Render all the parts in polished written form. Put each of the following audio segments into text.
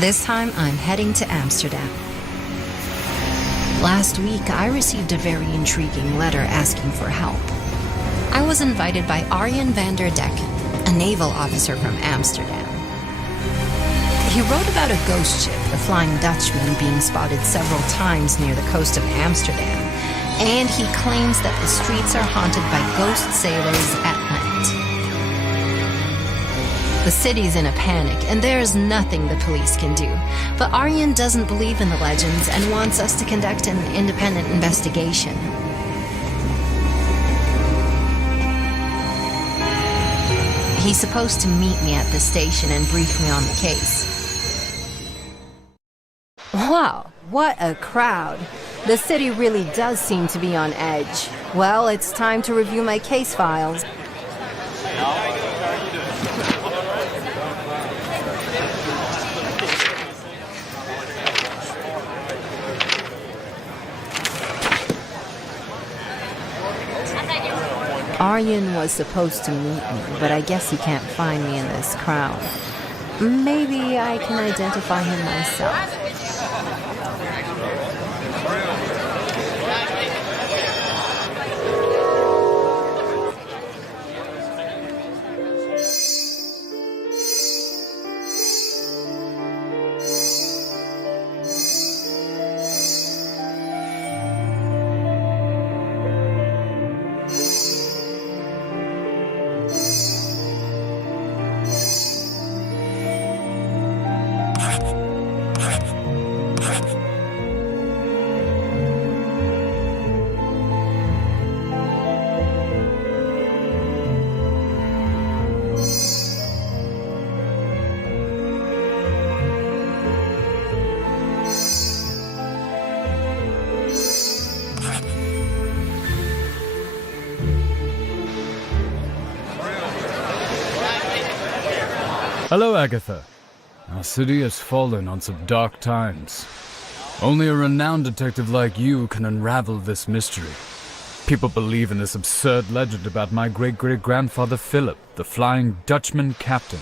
This time, I'm heading to Amsterdam. Last week, I received a very intriguing letter asking for help. I was invited by Arjen van der Decken, a naval officer from Amsterdam. He wrote about a ghost ship, the Flying Dutchman, being spotted several times near the coast of Amsterdam, and he claims that the streets are haunted by ghost sailors at night. The city's in a panic, and there's nothing the police can do. But Arjen doesn't believe in the legends and wants us to conduct an independent investigation. He's supposed to meet me at the station and brief me on the case. Wow, what a crowd. The city really does seem to be on edge. Well, it's time to review my case files. Arjen was supposed to meet me, but I guess he can't find me in this crowd. Maybe I can identify him myself. Hello, Agatha. Our city has fallen on some dark times. Only a renowned detective like you can unravel this mystery. People believe in this absurd legend about my great-great-grandfather Philip, the Flying Dutchman captain.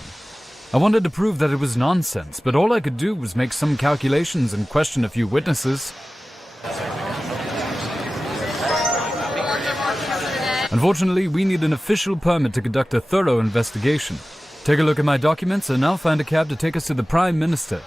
I wanted to prove that it was nonsense, but all I could do was make some calculations and question a few witnesses. Unfortunately, we need an official permit to conduct a thorough investigation. Take a look at my documents and I'll find a cab to take us to the Prime Minister.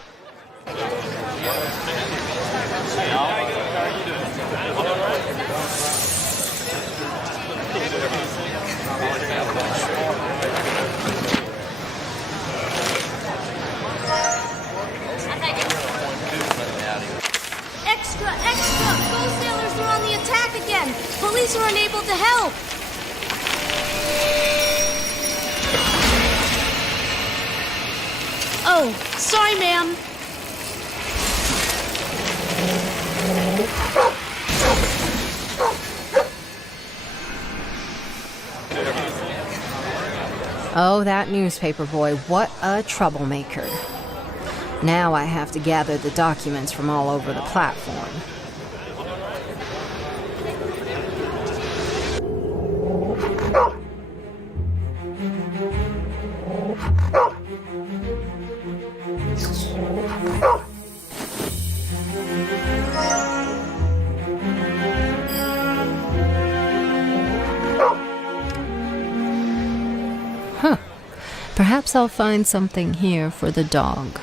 Extra! Ghost sailors are on the attack again! Police are unable to help! Oh, sorry, ma'am. Oh, that newspaper boy, what a troublemaker. Now I have to gather the documents from all over the platform. Perhaps I'll find something here for the dog.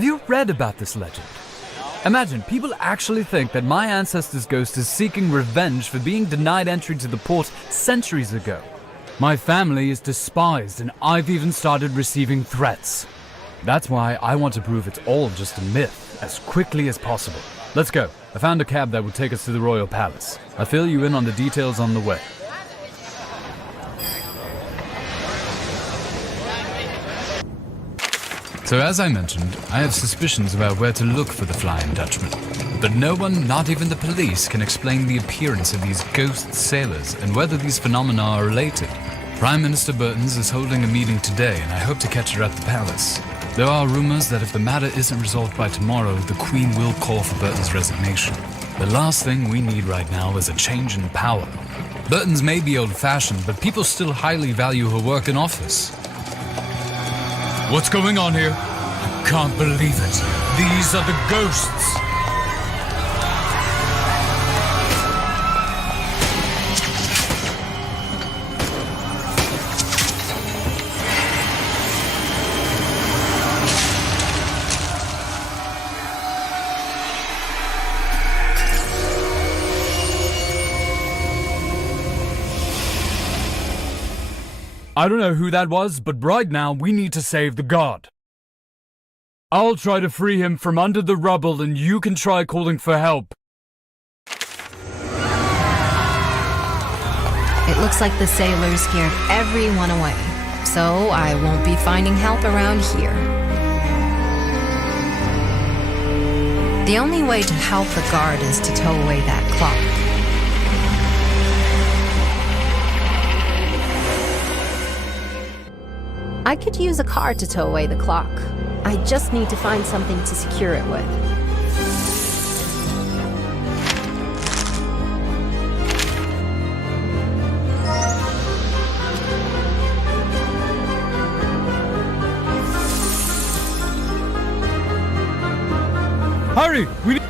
Have you read about this legend? Imagine, people actually think that my ancestor's ghost is seeking revenge for being denied entry to the port centuries ago. My family is despised and I've even started receiving threats. That's why I want to prove it's all just a myth as quickly as possible. Let's go. I found a cab that will take us to the Royal Palace. I'll fill you in on the details on the way. So as I mentioned, I have suspicions about where to look for the Flying Dutchman. But no one, not even the police, can explain the appearance of these ghost sailors and whether these phenomena are related. Prime Minister Burtons is holding a meeting today and I hope to catch her at the palace. There are rumors that if the matter isn't resolved by tomorrow, the Queen will call for Burton's resignation. The last thing we need right now is a change in power. Burton's may be old-fashioned, but people still highly value her work in office. What's going on here? I can't believe it. These are the ghosts. I don't know who that was, but right now we need to save the god. I'll try to free him from under the rubble and you can try calling for help. It looks like the sailors scared everyone away, so I won't be finding help around here. The only way to help the guard is to tow away that clock. I could use a car to tow away the clock. I just need to find something to secure it with. Hurry! We need...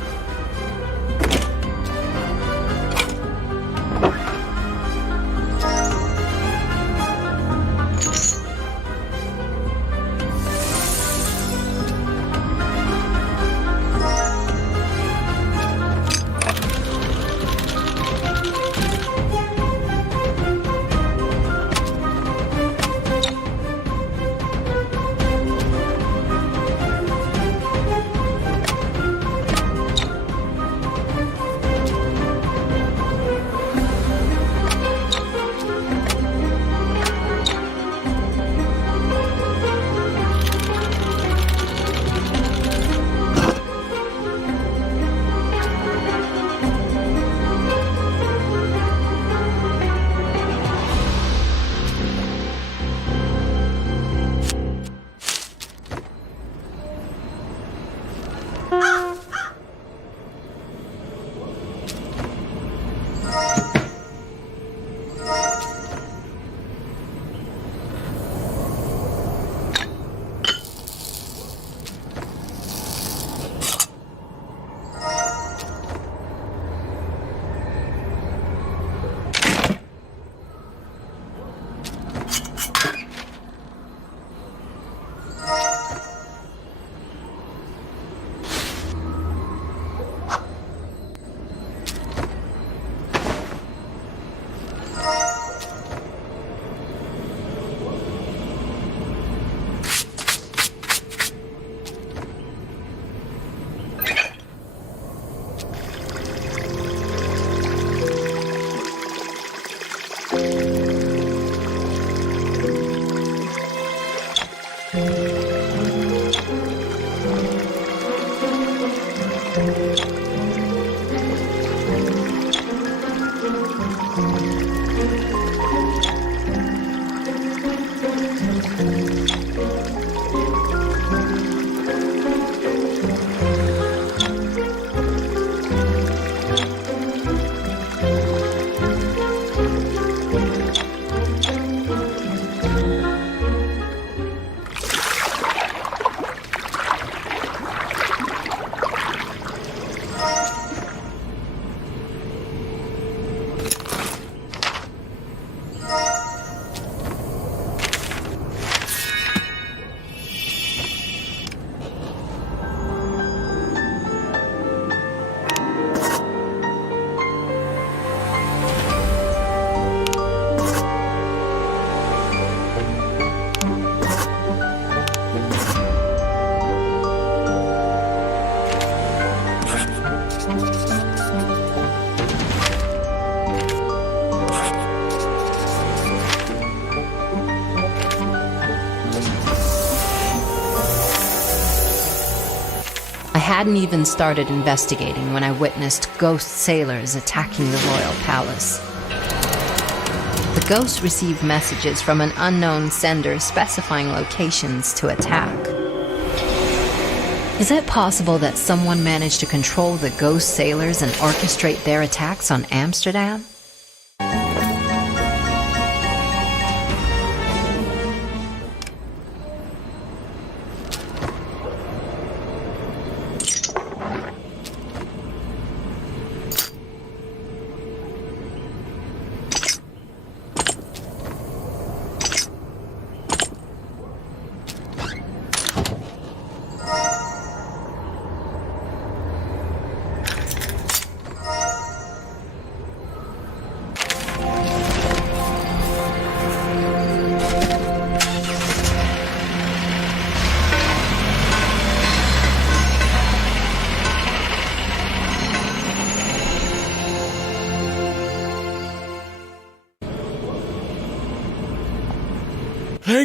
I hadn't even started investigating when I witnessed ghost sailors attacking the royal palace. The ghosts received messages from an unknown sender specifying locations to attack. Is it possible that someone managed to control the ghost sailors and orchestrate their attacks on Amsterdam?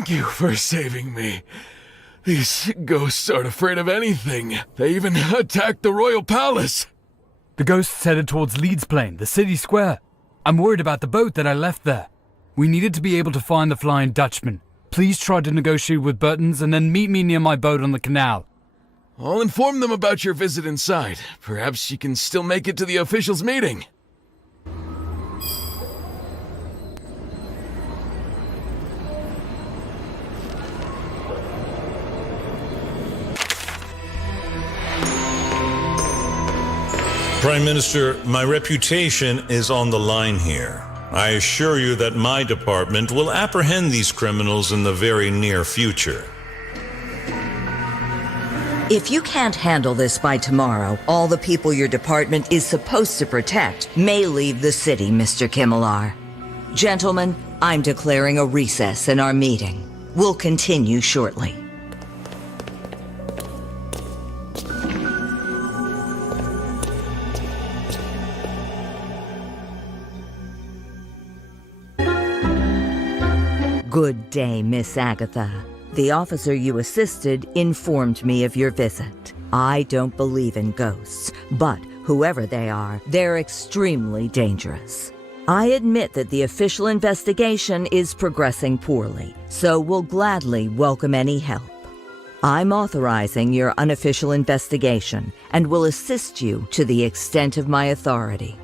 Thank you for saving me. These ghosts aren't afraid of anything. They even attacked the royal palace. The ghosts headed towards Leeds Plain, the city square. I'm worried about the boat that I left there. We needed to be able to find the Flying Dutchman. Please try to negotiate with Burton's and then meet me near my boat on the canal. I'll inform them about your visit inside. Perhaps you can still make it to the officials' meeting. Prime Minister, my reputation is on the line here. I assure you that my department will apprehend these criminals in the very near future. If you can't handle this by tomorrow, all the people your department is supposed to protect may leave the city, Mr. Kimmelar. Gentlemen, I'm declaring a recess in our meeting. We'll continue shortly. Good day, Miss Agatha. The officer you assisted informed me of your visit. I don't believe in ghosts, but whoever they are, they're extremely dangerous. I admit that the official investigation is progressing poorly, so we'll gladly welcome any help. I'm authorizing your unofficial investigation and will assist you to the extent of my authority.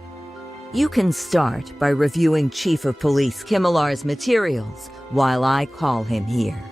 You can start by reviewing Chief of Police Kimmelar's materials while I call him here.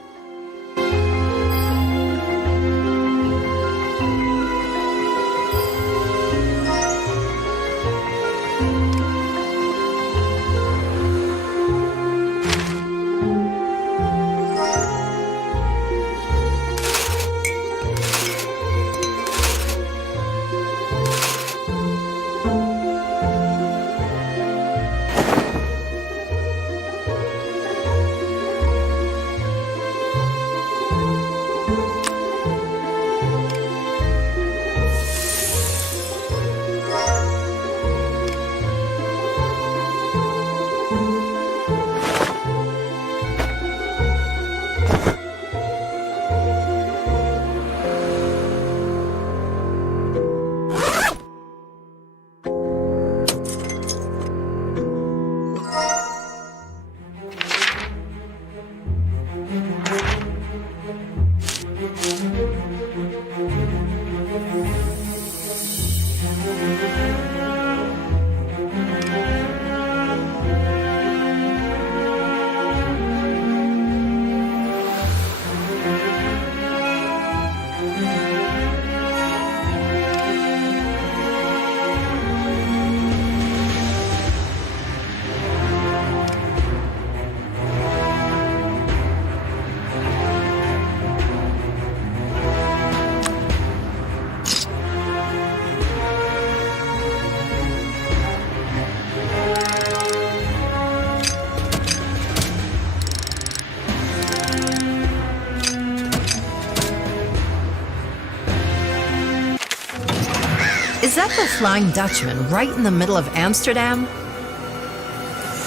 Is that the Flying Dutchman right in the middle of Amsterdam?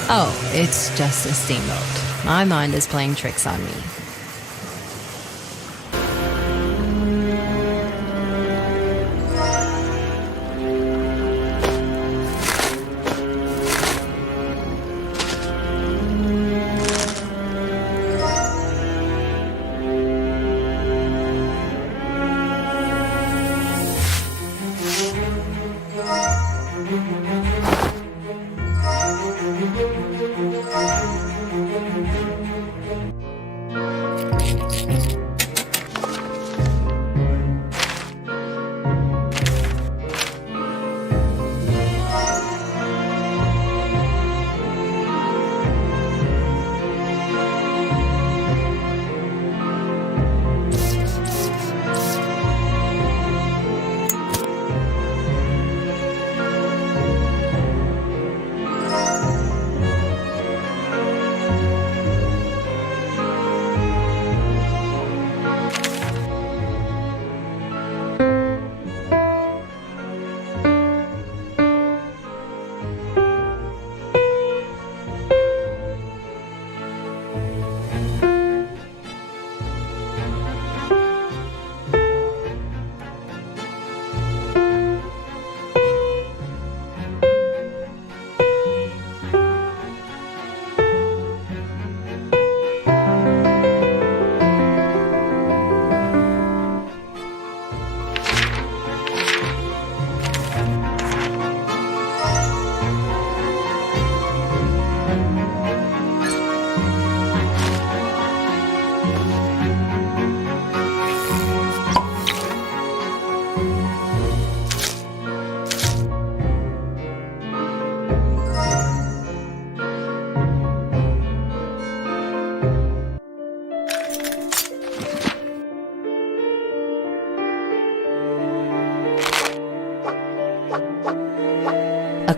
Oh, it's just a steamboat. My mind is playing tricks on me.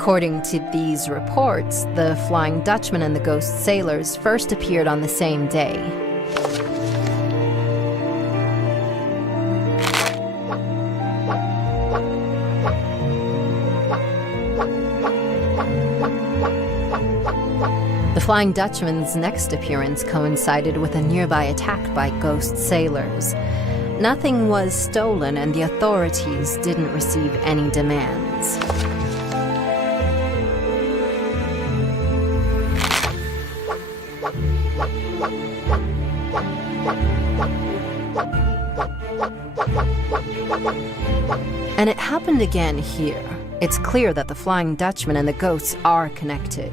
According to these reports, the Flying Dutchman and the Ghost Sailors first appeared on the same day. The Flying Dutchman's next appearance coincided with a nearby attack by ghost sailors. Nothing was stolen, and the authorities didn't receive any demands. And it happened again here. It's clear that the Flying Dutchman and the ghosts are connected.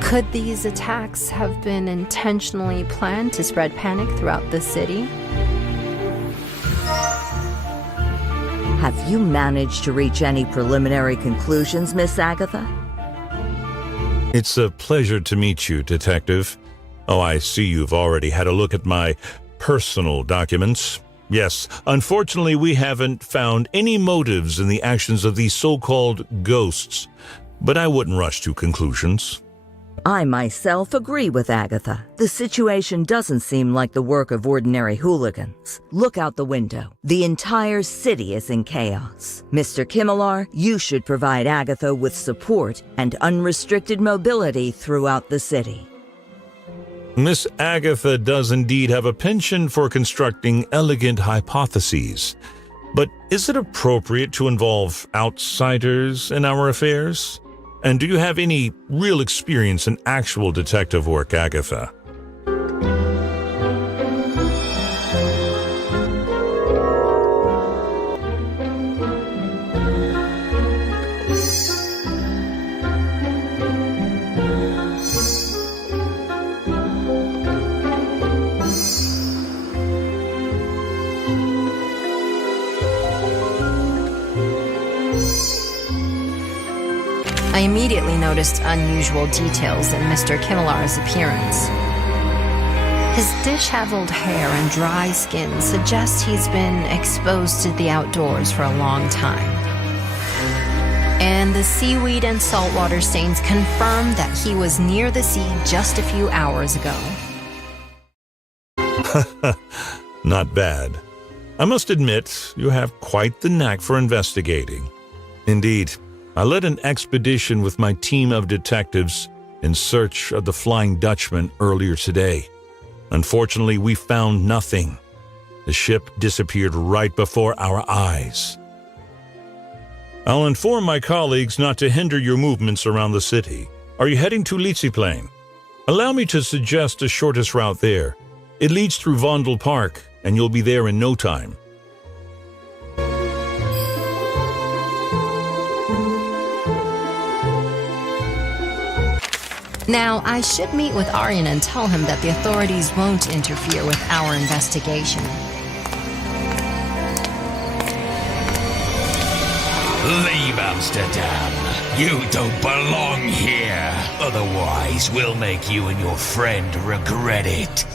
Could these attacks have been intentionally planned to spread panic throughout the city? Have you managed to reach any preliminary conclusions, Miss Agatha? It's a pleasure to meet you, Detective. Oh, I see you've already had a look at my personal documents. Yes, unfortunately, we haven't found any motives in the actions of these so-called ghosts, but I wouldn't rush to conclusions. I myself agree with Agatha. The situation doesn't seem like the work of ordinary hooligans. Look out the window. The entire city is in chaos. Mr. Kimmelar, you should provide Agatha with support and unrestricted mobility throughout the city. Miss Agatha does indeed have a penchant for constructing elegant hypotheses. But is it appropriate to involve outsiders in our affairs? And do you have any real experience in actual detective work, Agatha? I immediately noticed unusual details in Mr. Kimmelar's appearance. His disheveled hair and dry skin suggest he's been exposed to the outdoors for a long time. And the seaweed and saltwater stains confirm that he was near the sea just a few hours ago. Not bad. I must admit, you have quite the knack for investigating. Indeed, I led an expedition with my team of detectives in search of the Flying Dutchman earlier today. Unfortunately, we found nothing. The ship disappeared right before our eyes. I'll inform my colleagues not to hinder your movements around the city. Are you heading to Leidseplein? Allow me to suggest the shortest route there. It leads through Vondel Park, and you'll be there in no time. Now, I should meet with Arjen and tell him that the authorities won't interfere with our investigation. Leave Amsterdam. You don't belong here. Otherwise, we'll make you and your friend regret it.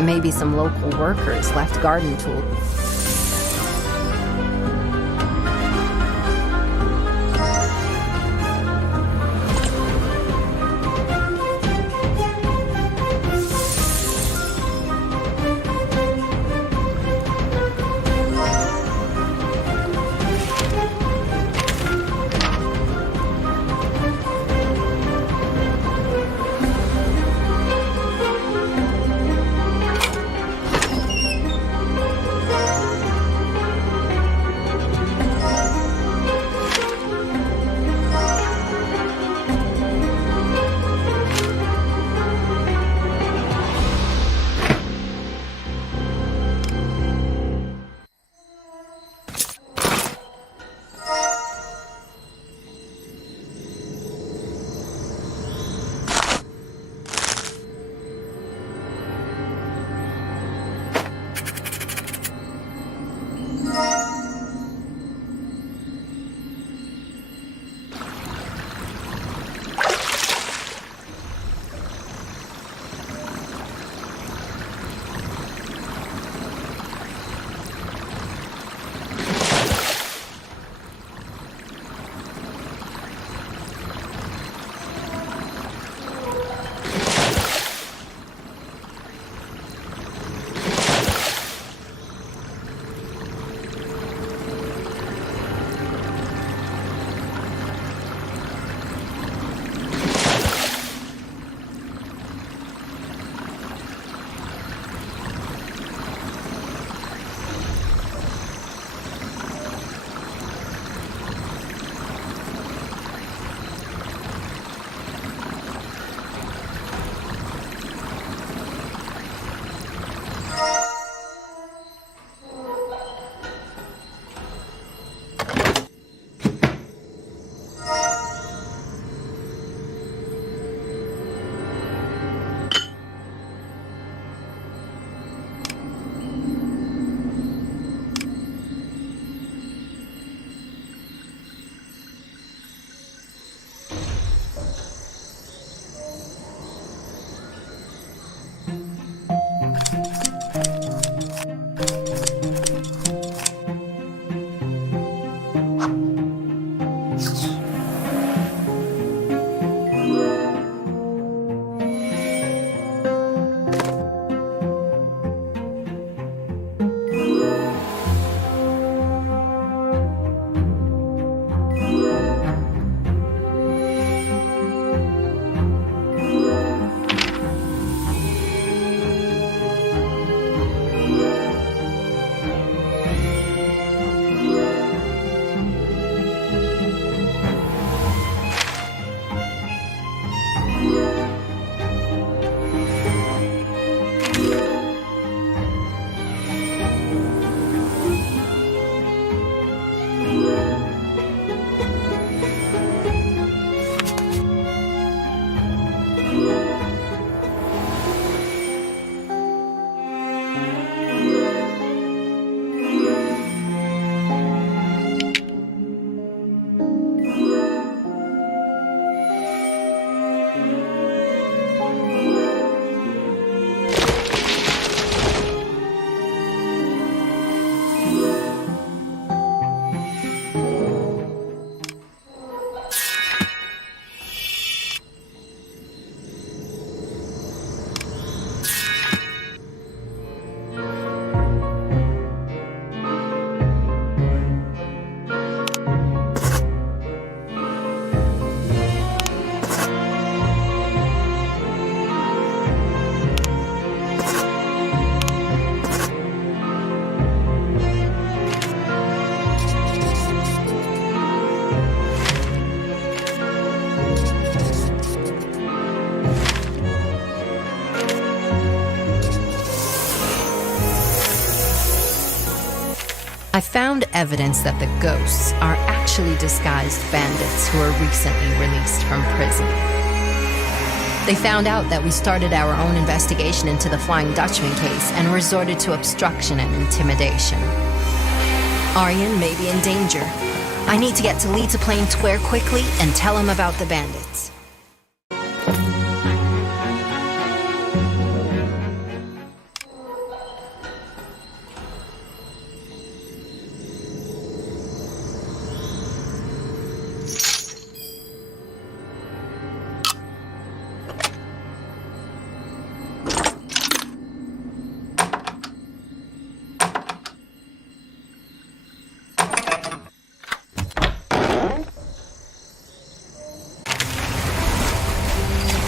Maybe some local workers left garden tools. I found evidence that the ghosts are actually disguised bandits who were recently released from prison. They found out that we started our own investigation into the Flying Dutchman case and resorted to obstruction and intimidation. Aryan may be in danger. I need to get to Leeds Plain Square quickly and tell him about the bandits.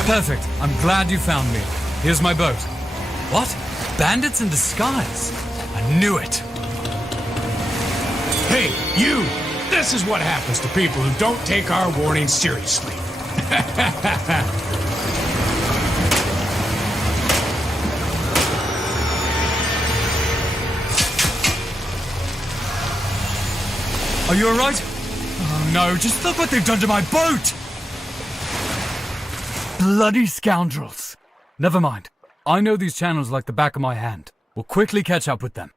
Perfect. I'm glad you found me. Here's my boat. What? Bandits in disguise? I knew it. Hey, you! This is what happens to people who don't take our warning seriously. Are you alright? Oh no, just look what they've done to my boat! Bloody scoundrels. Never mind. I know these channels like the back of my hand. We'll quickly catch up with them.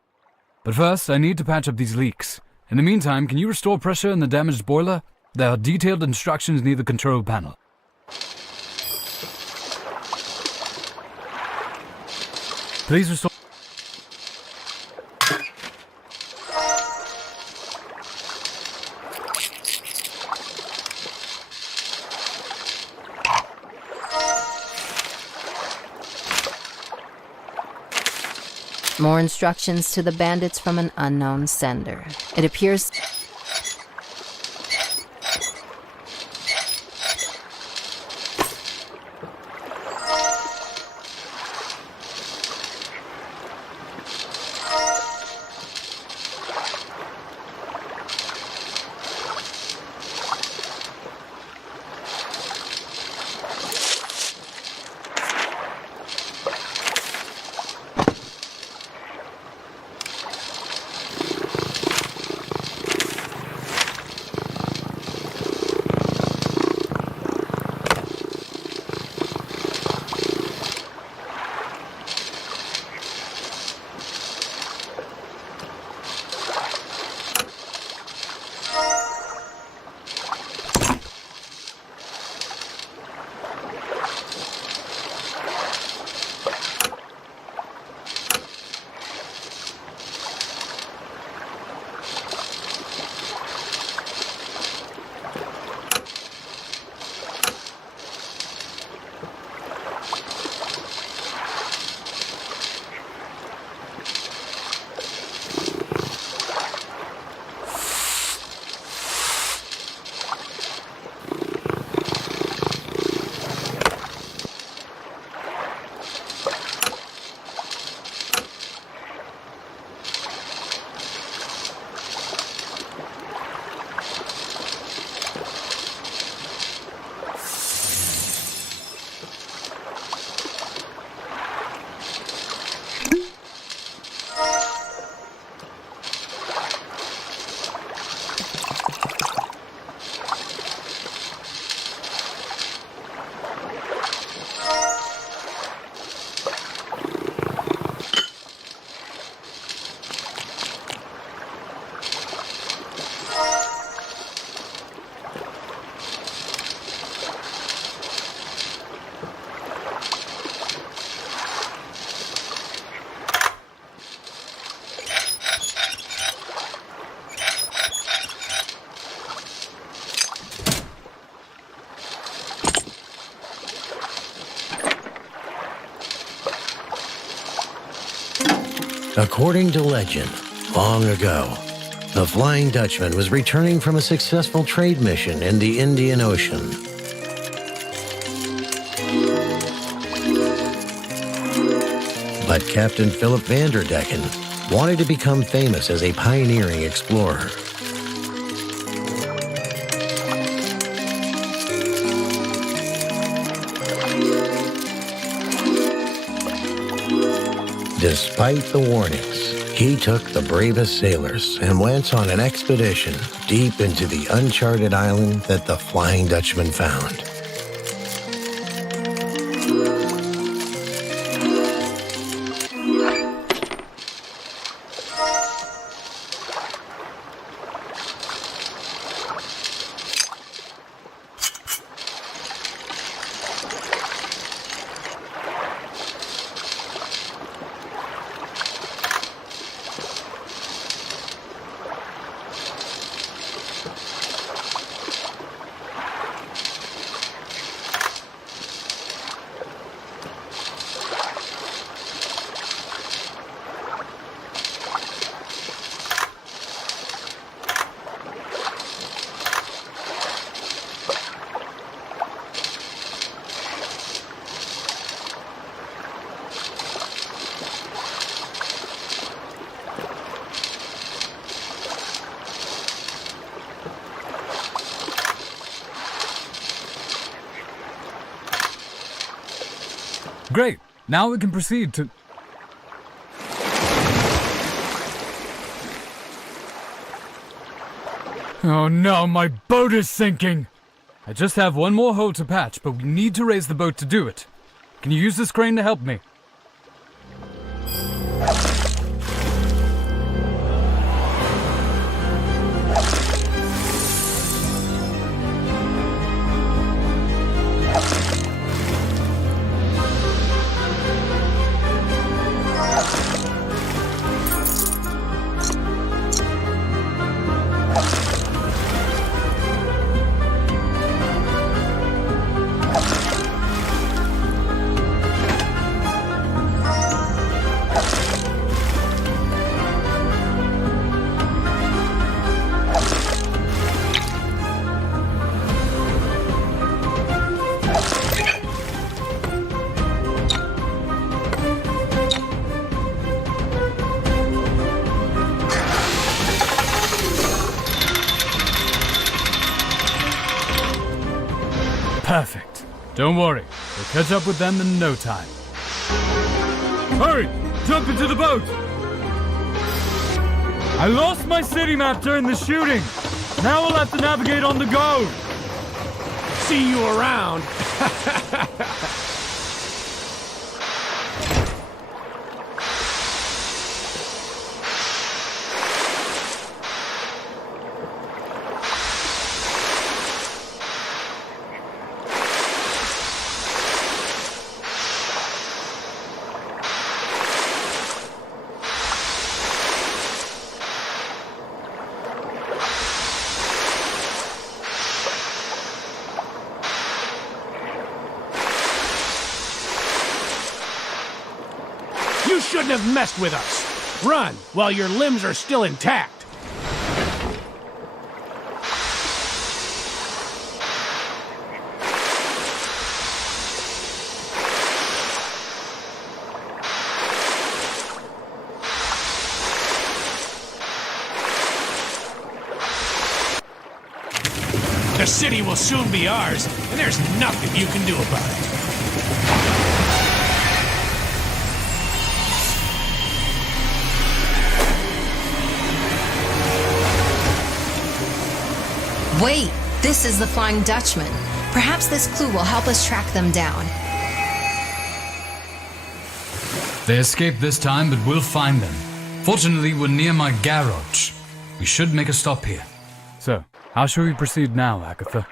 But first, I need to patch up these leaks. In the meantime, can you restore pressure in the damaged boiler? There are detailed instructions near the control panel. Please restore... More instructions to the bandits from an unknown sender. It appears... According to legend, long ago, the Flying Dutchman was returning from a successful trade mission in the Indian Ocean. But Captain Philip Vanderdecken wanted to become famous as a pioneering explorer. Despite the warnings, he took the bravest sailors and went on an expedition deep into the uncharted island that the Flying Dutchman found. Great. Now we can proceed to... Oh no, my boat is sinking! I just have one more hole to patch, but we need to raise the boat to do it. Can you use this crane to help me? Perfect. Don't worry. We'll catch up with them in no time. Hurry! Jump into the boat! I lost my city map during the shooting. Now we'll have to navigate on the go. See you around. You shouldn't have messed with us. Run while your limbs are still intact. The city will soon be ours, and there's nothing you can do about it. Wait, this is the Flying Dutchman. Perhaps this clue will help us track them down. They escaped this time, but we'll find them. Fortunately, we're near my garage. We should make a stop here. So, how shall we proceed now, Agatha?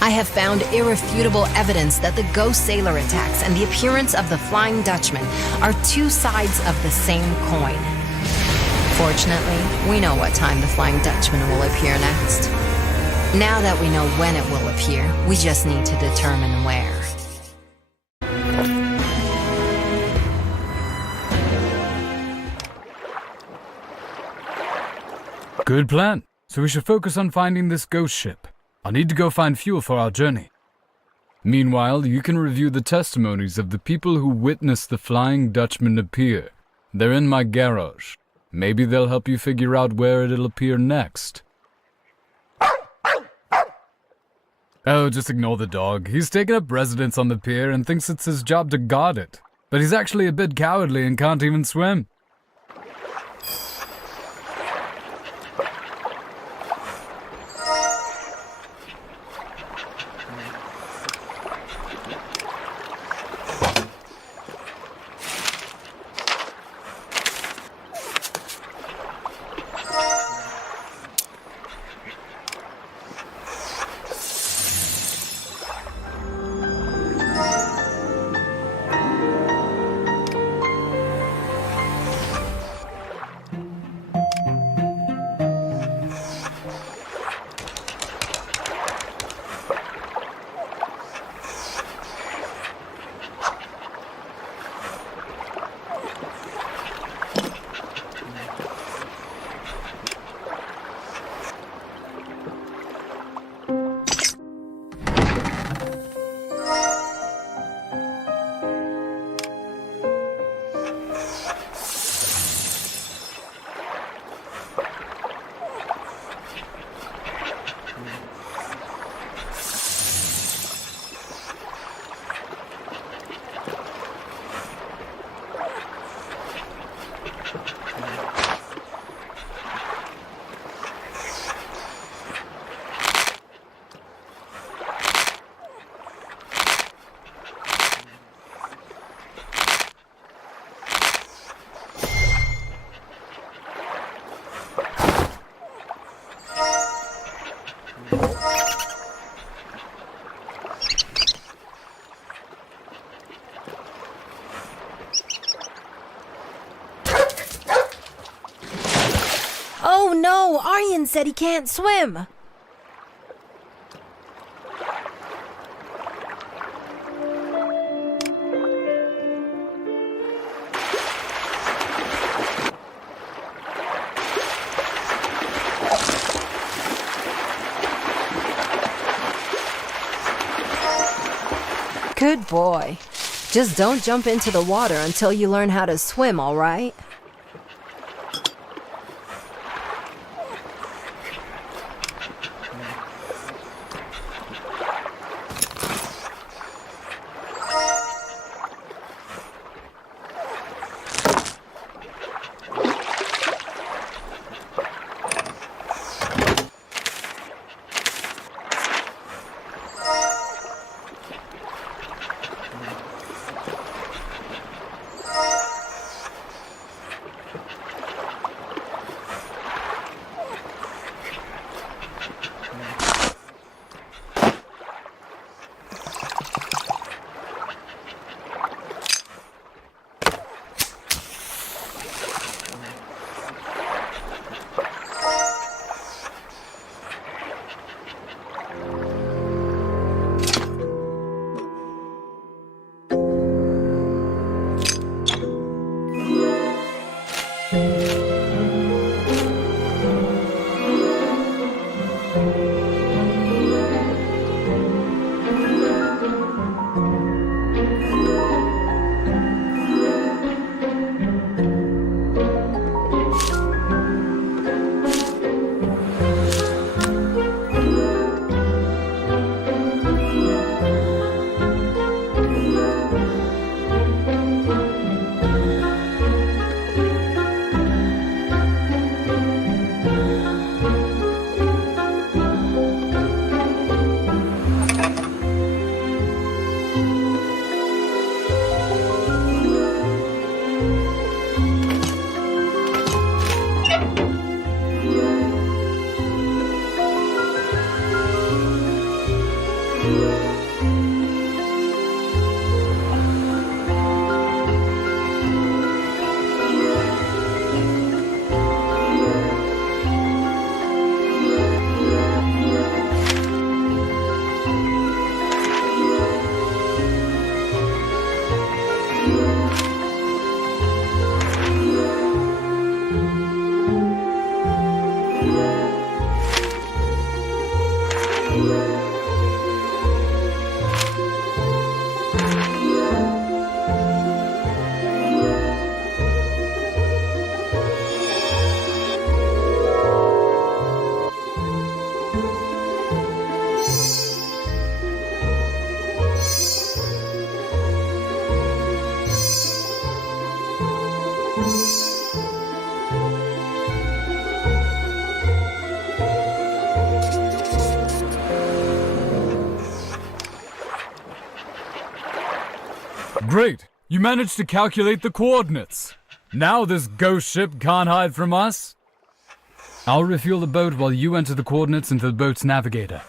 I have found irrefutable evidence that the ghost sailor attacks and the appearance of the Flying Dutchman are two sides of the same coin. Fortunately, we know what time the Flying Dutchman will appear next. Now that we know when it will appear, we just need to determine where. Good plan. So we should focus on finding this ghost ship. I'll need to go find fuel for our journey. Meanwhile, you can review the testimonies of the people who witnessed the Flying Dutchman appear. They're in my garage. Maybe they'll help you figure out where it'll appear next. Oh, just ignore the dog. He's taken up residence on the pier and thinks it's his job to guard it. But he's actually a bit cowardly and can't even swim. Oh no, Aryan said he can't swim. Good boy. Just don't jump into the water until you learn how to swim, all right? Great! You managed to calculate the coordinates. Now this ghost ship can't hide from us. I'll refuel the boat while you enter the coordinates into the boat's navigator.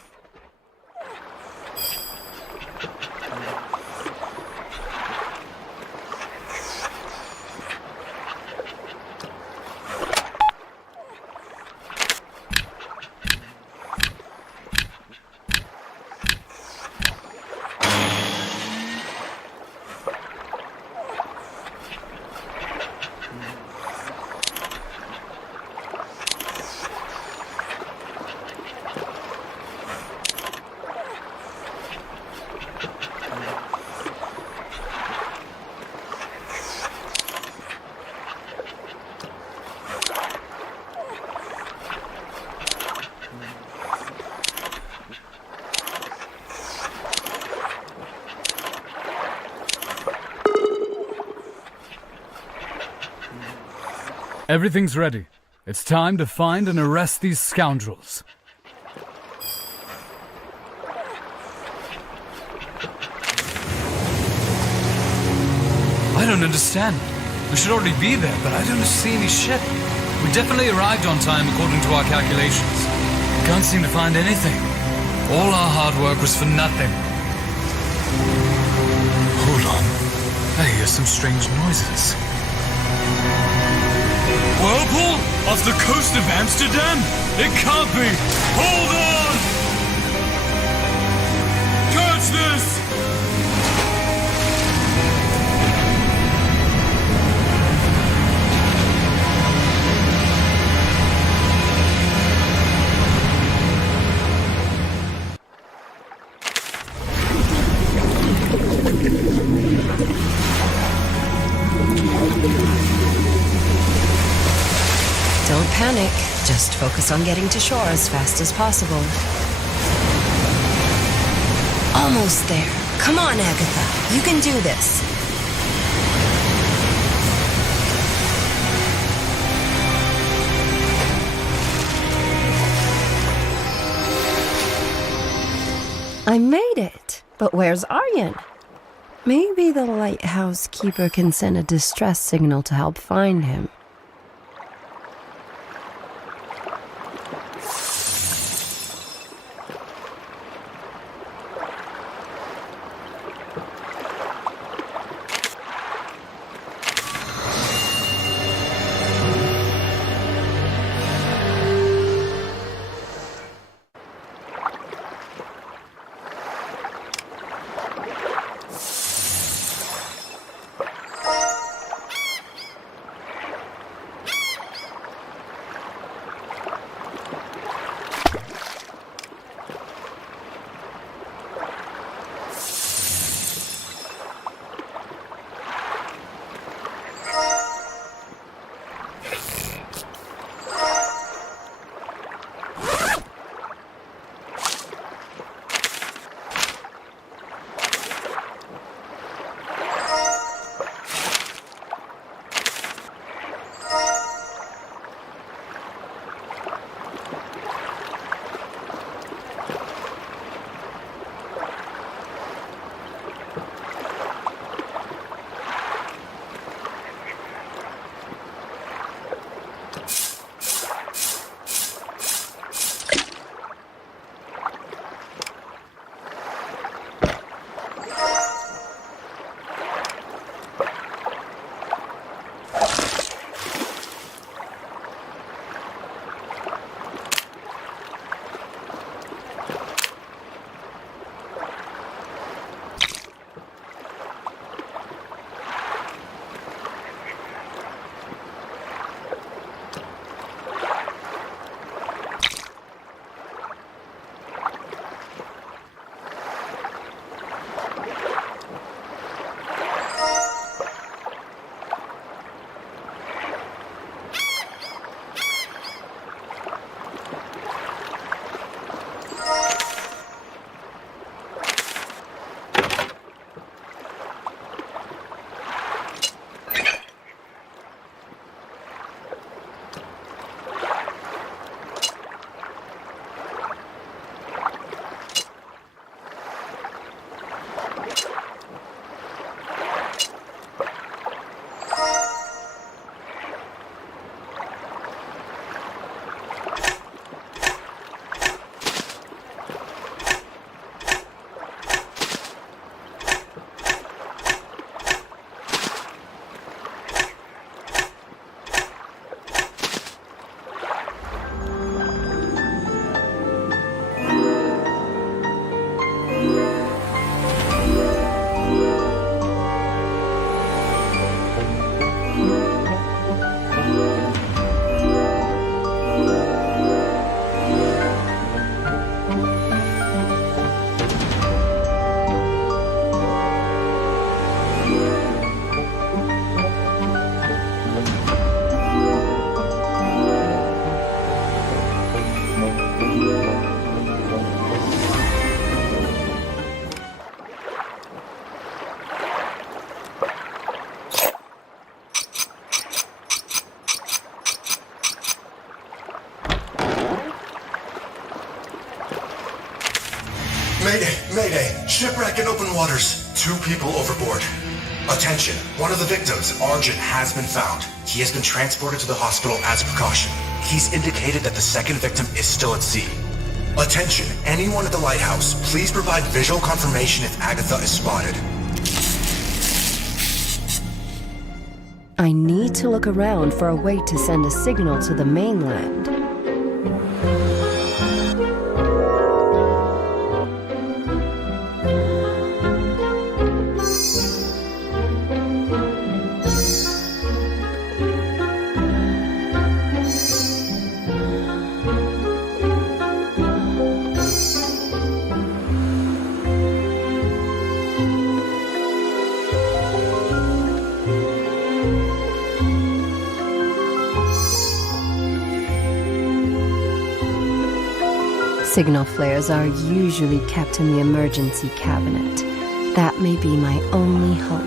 Everything's ready. It's time to find and arrest these scoundrels. I don't understand. We should already be there, but I don't see any ship. We definitely arrived on time according to our calculations. We can't seem to find anything. All our hard work was for nothing. Hold on. I hear some strange noises. Whirlpool? Off the coast of Amsterdam? It can't be! Hold on! Catch this! Don't panic. Just focus on getting to shore as fast as possible. Almost there. Come on, Agatha. You can do this. I made it. But where's Aryan? Maybe the lighthouse keeper can send a distress signal to help find him. Mayday! Mayday! Shipwreck in open waters. 2 people overboard. Attention! One of the victims, Arjun, has been found. He has been transported to the hospital as a precaution. He's indicated that the second victim is still at sea. Attention! Anyone at the lighthouse, please provide visual confirmation if Agatha is spotted. I need to look around for a way to send a signal to the mainland. Signal flares are usually kept in the emergency cabinet. That may be my only hope.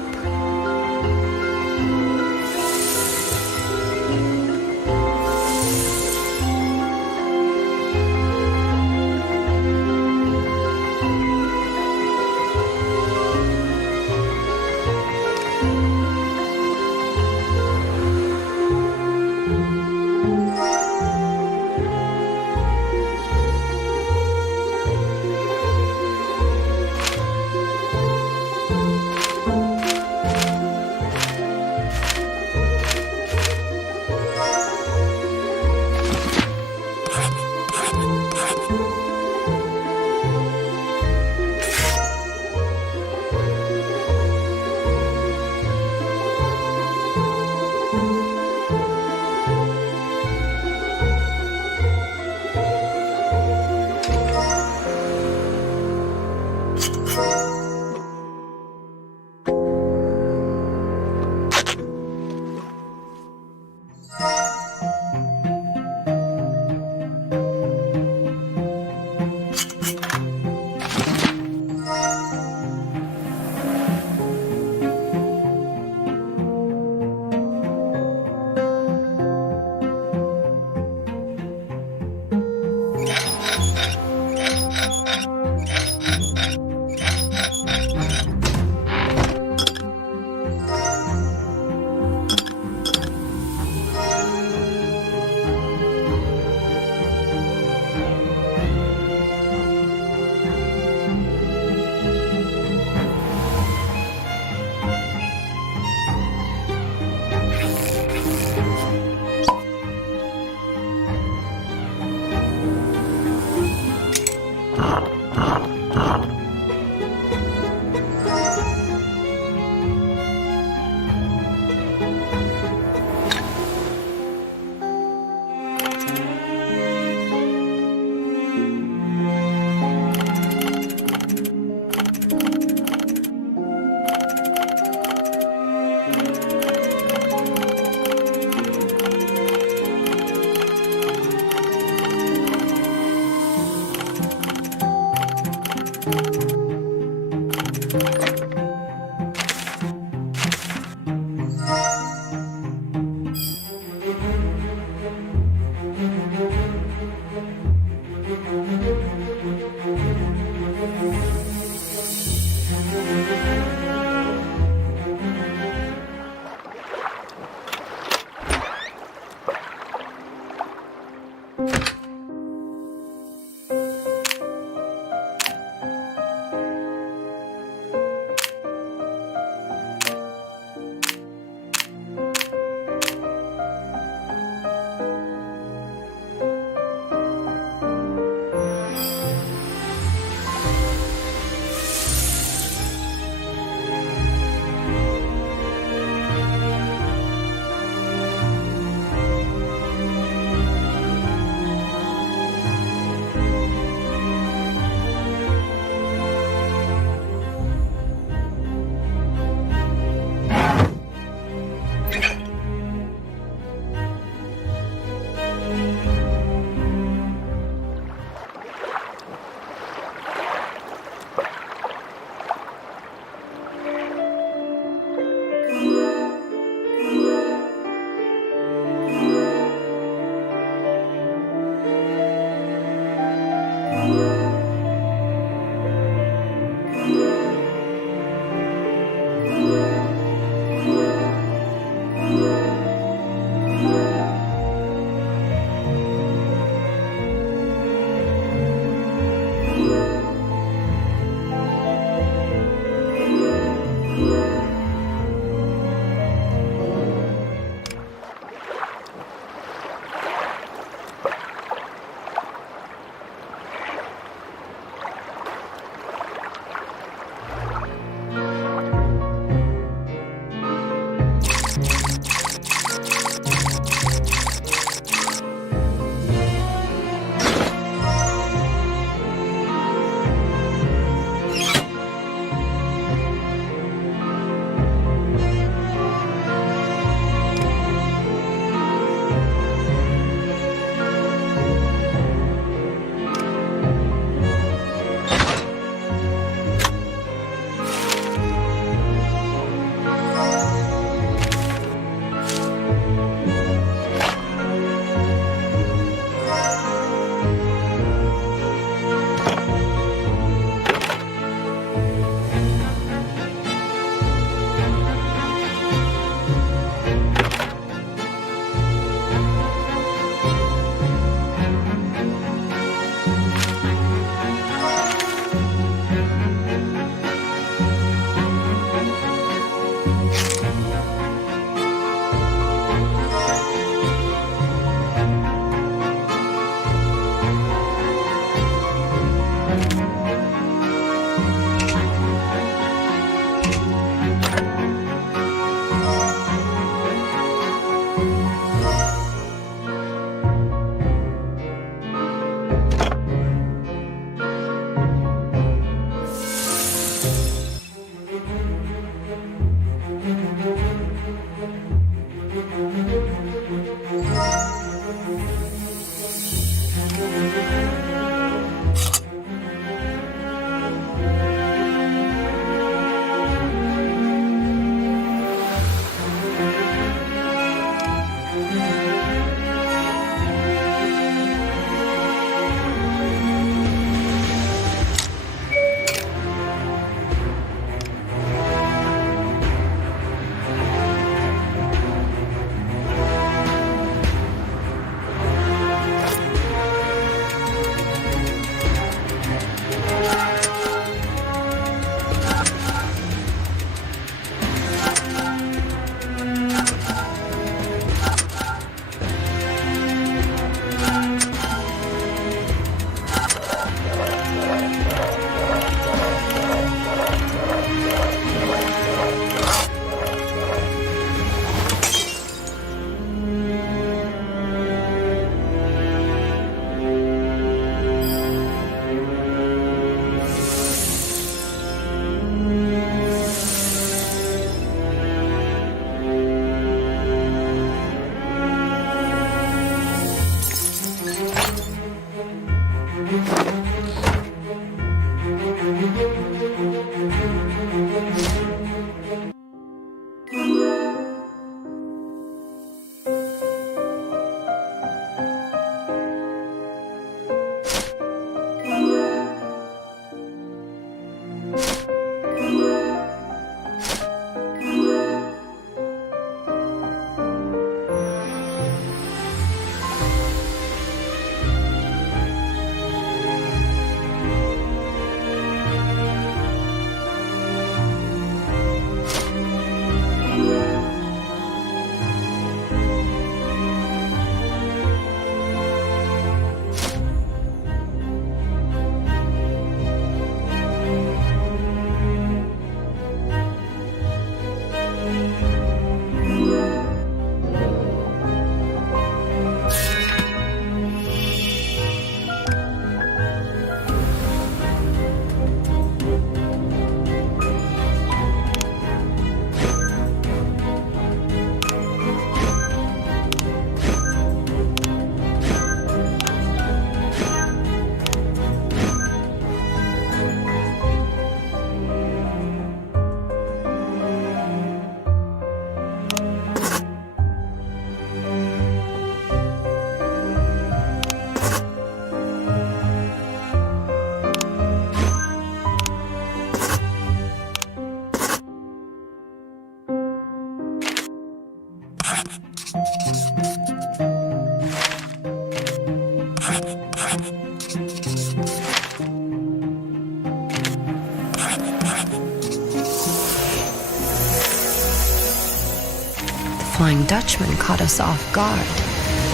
Flying Dutchman caught us off guard.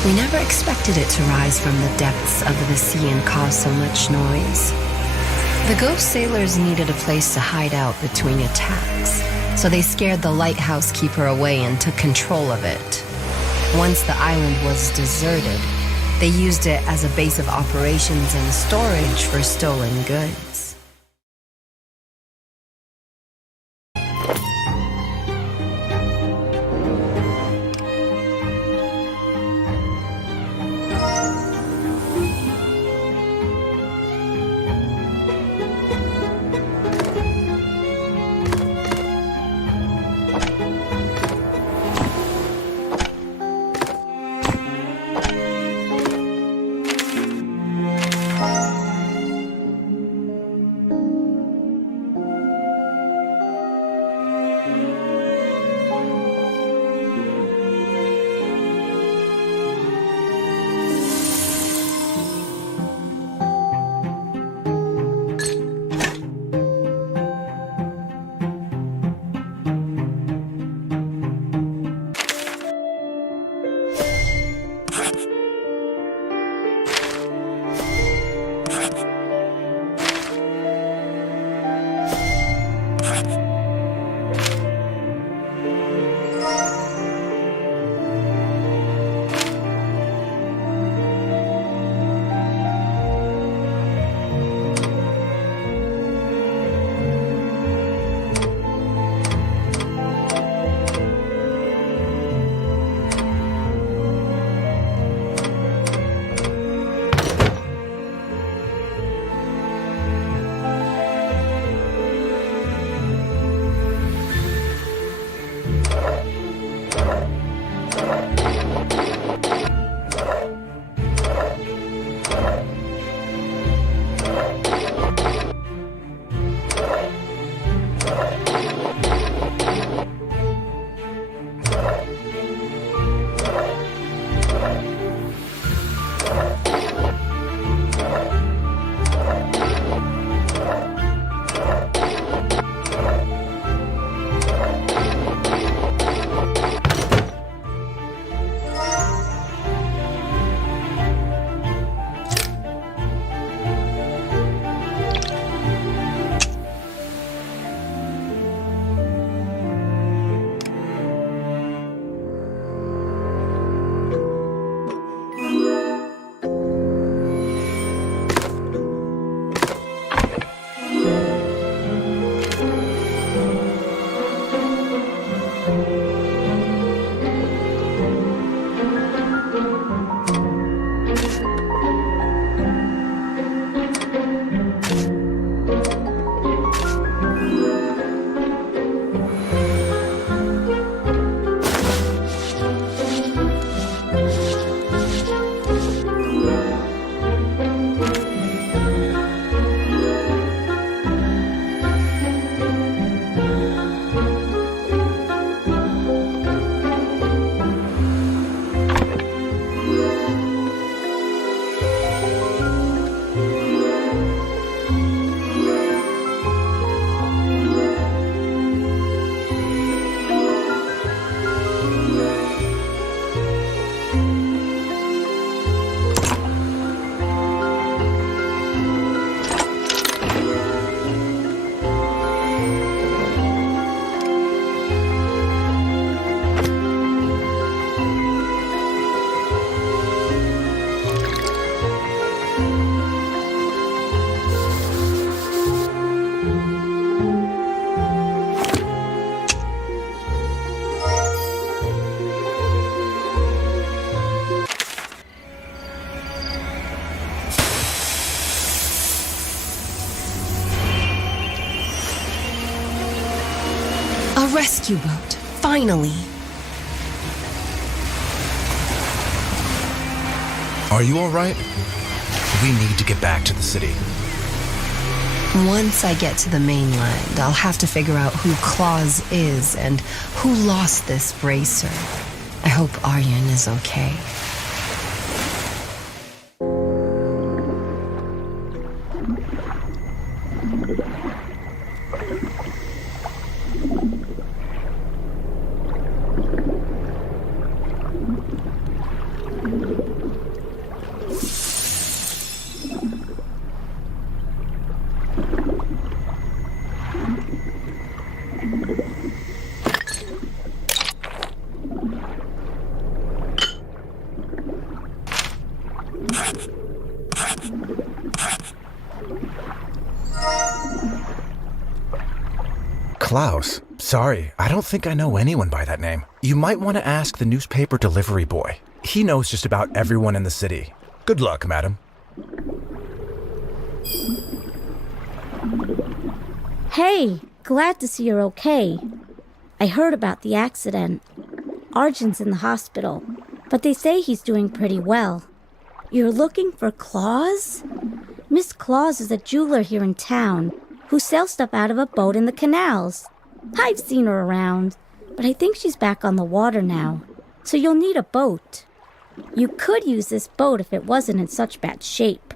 We never expected it to rise from the depths of the sea and cause so much noise. The ghost sailors needed a place to hide out between attacks, so they scared the lighthouse keeper away and took control of it. Once the island was deserted, they used it as a base of operations and storage for stolen goods. A rescue boat, finally. Are you all right? We need to get back to the city. Once I get to the mainland, I'll have to figure out who Claus is and who lost this bracer. I hope Aryan is okay. Klaus. Sorry, I don't think I know anyone by that name. You might want to ask the newspaper delivery boy. He knows just about everyone in the city. Good luck, madam. Hey, glad to see you're okay. I heard about the accident. Arjun's in the hospital, but they say he's doing pretty well. You're looking for Claus? Miss Claus is a jeweler here in town who sells stuff out of a boat in the canals. I've seen her around, but I think she's back on the water now, so you'll need a boat. You could use this boat if it wasn't in such bad shape.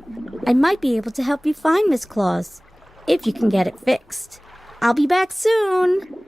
I might be able to help you find Miss Claus, if you can get it fixed. I'll be back soon.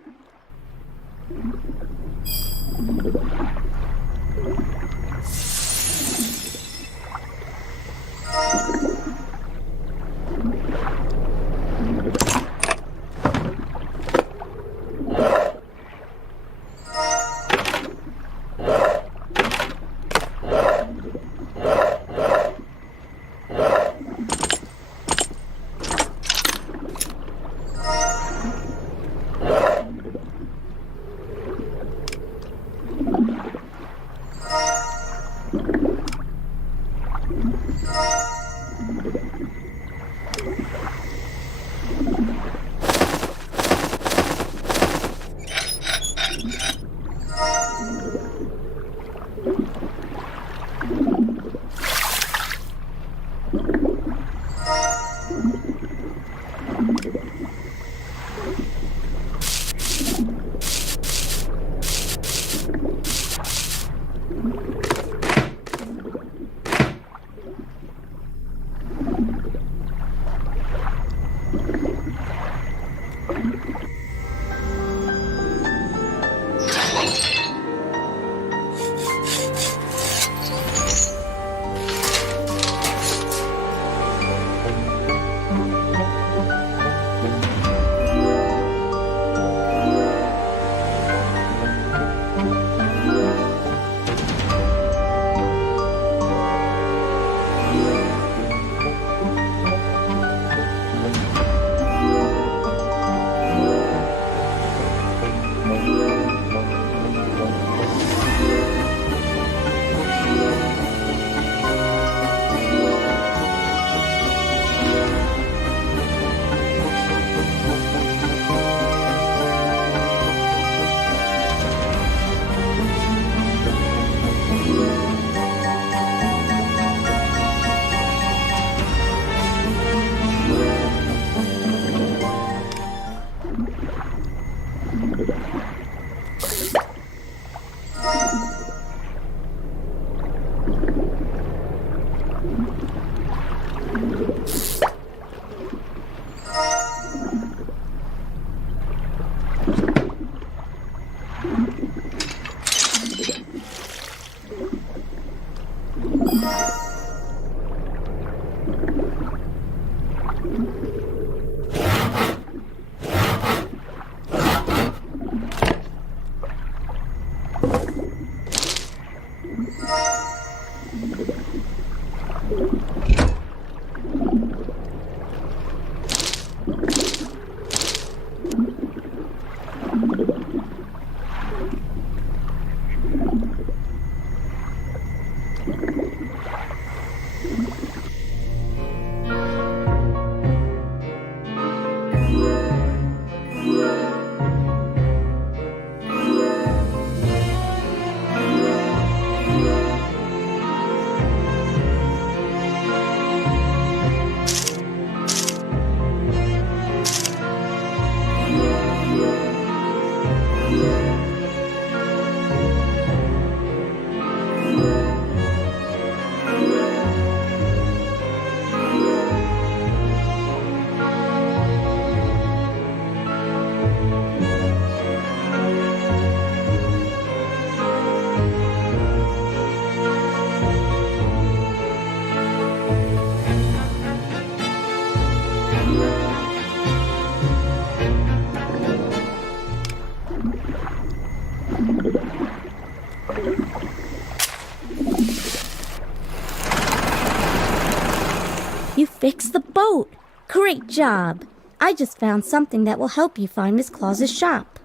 You fixed the boat. Great job. I just found something that will help you find Miss Claus's shop.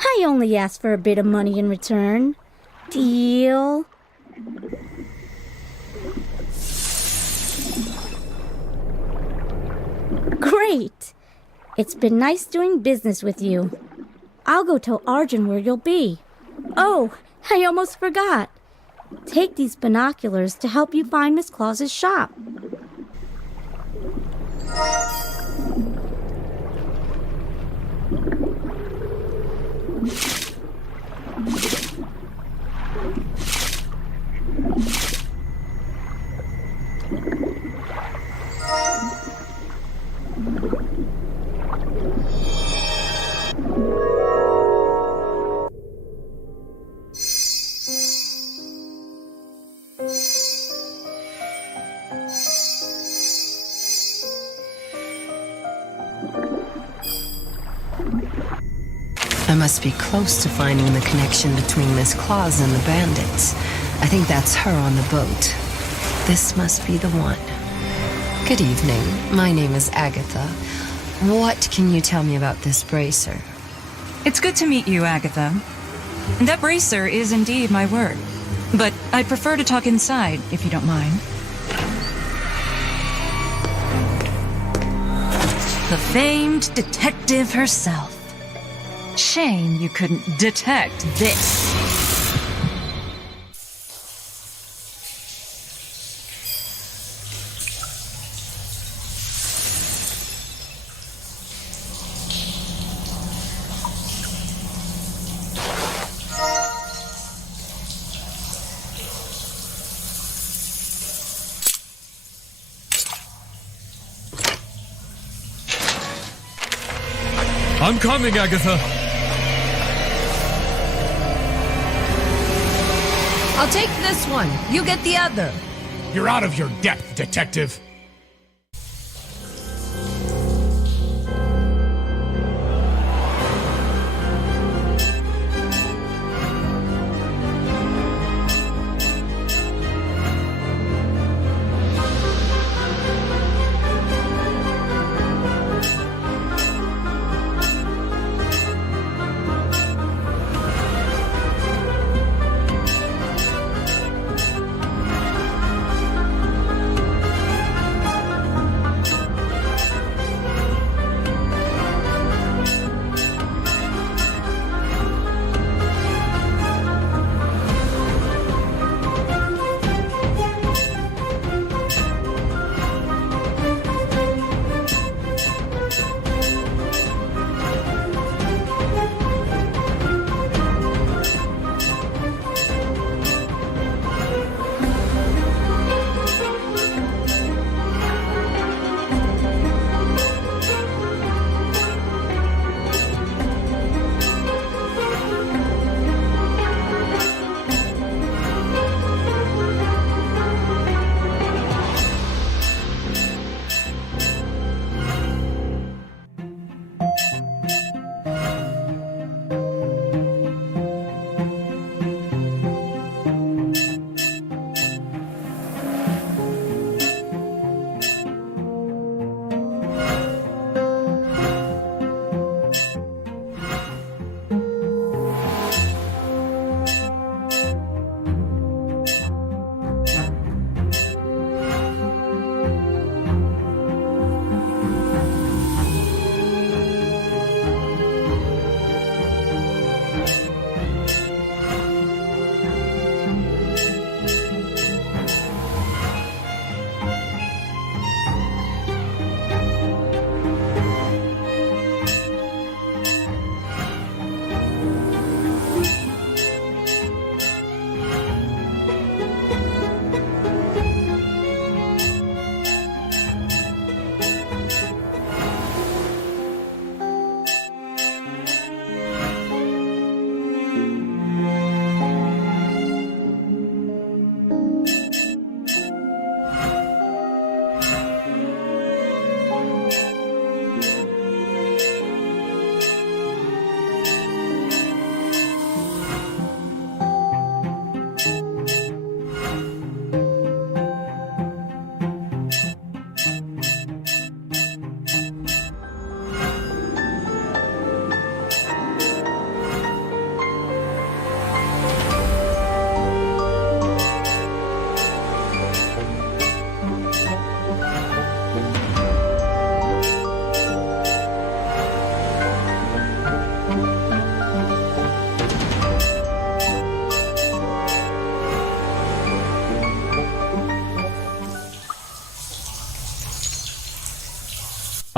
I only asked for a bit of money in return. Deal? Great! It's been nice doing business with you. I'll go tell Arjun where you'll be. Oh, I almost forgot. Take these binoculars to help you find Miss Claus's shop. I must be close to finding the connection between Miss Claus and the bandits. I think that's her on the boat. This must be the one. Good evening. My name is Agatha. What can you tell me about this bracer? It's good to meet you, Agatha. That bracer is indeed my work. But I'd prefer to talk inside, if you don't mind. The famed detective herself. Shame you couldn't detect this. I'm coming, Agatha. I'll take this one. You get the other. You're out of your depth, detective.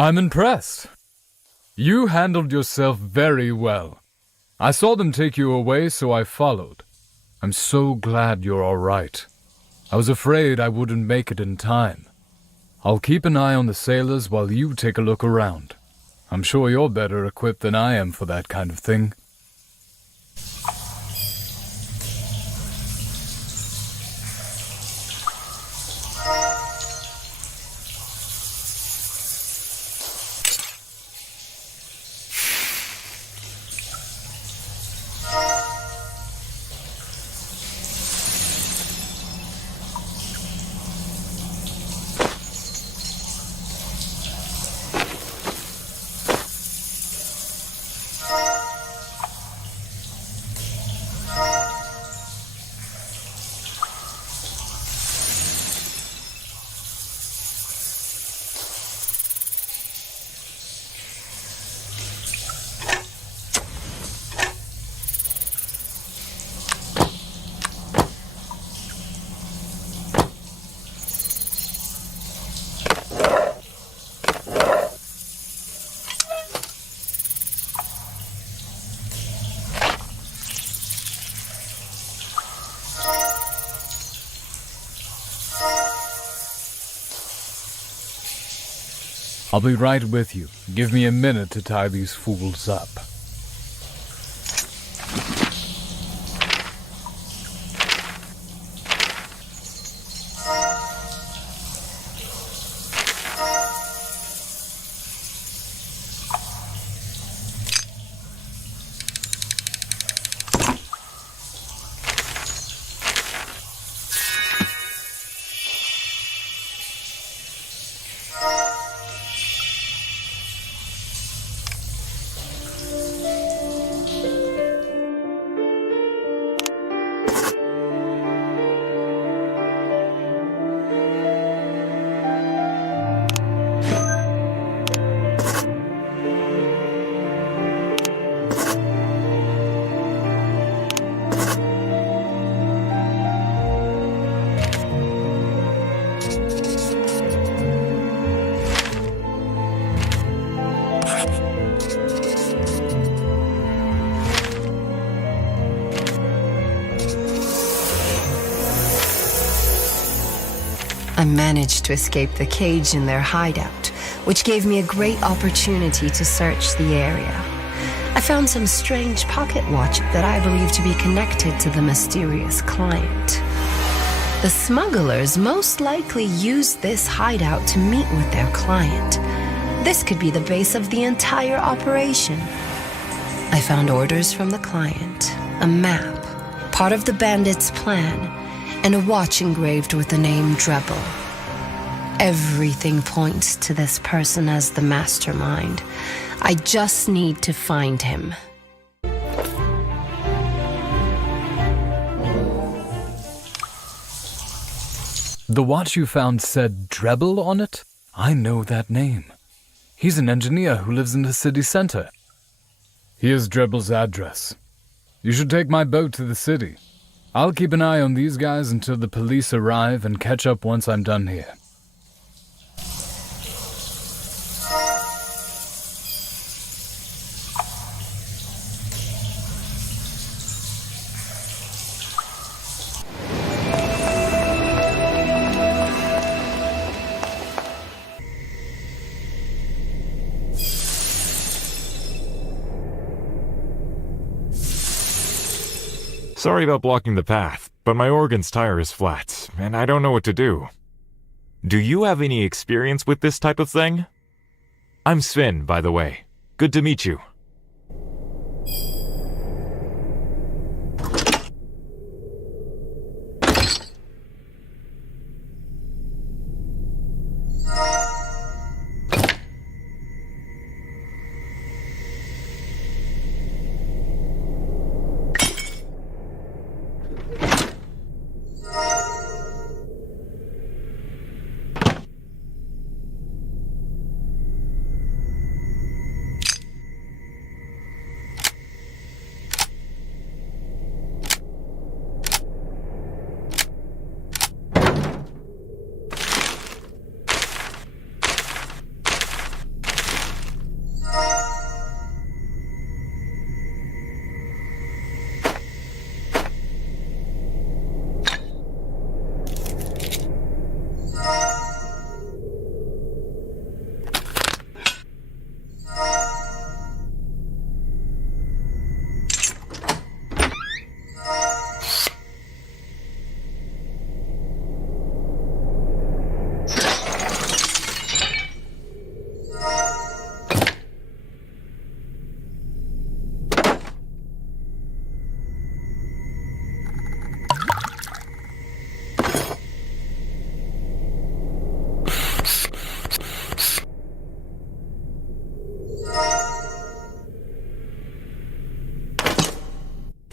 I'm impressed. You handled yourself very well. I saw them take you away, so I followed. I'm so glad you're all right. I was afraid I wouldn't make it in time. I'll keep an eye on the sailors while you take a look around. I'm sure you're better equipped than I am for that kind of thing. I'll be right with you. Give me a minute to tie these fools up. I managed to escape the cage in their hideout, which gave me a great opportunity to search the area. I found some strange pocket watch that I believe to be connected to the mysterious client. The smugglers most likely used this hideout to meet with their client. This could be the base of the entire operation. I found orders from the client, a map, part of the bandits' plan, and a watch engraved with the name Drebel. Everything points to this person as the mastermind. I just need to find him. The watch you found said Drebel on it? I know that name. He's an engineer who lives in the city center. Here's Drebel's address. You should take my boat to the city. I'll keep an eye on these guys until the police arrive and catch up once I'm done here. Sorry about blocking the path, but my organ's tire is flat, and I don't know what to do. Do you have any experience with this type of thing? I'm Sven, by the way. Good to meet you.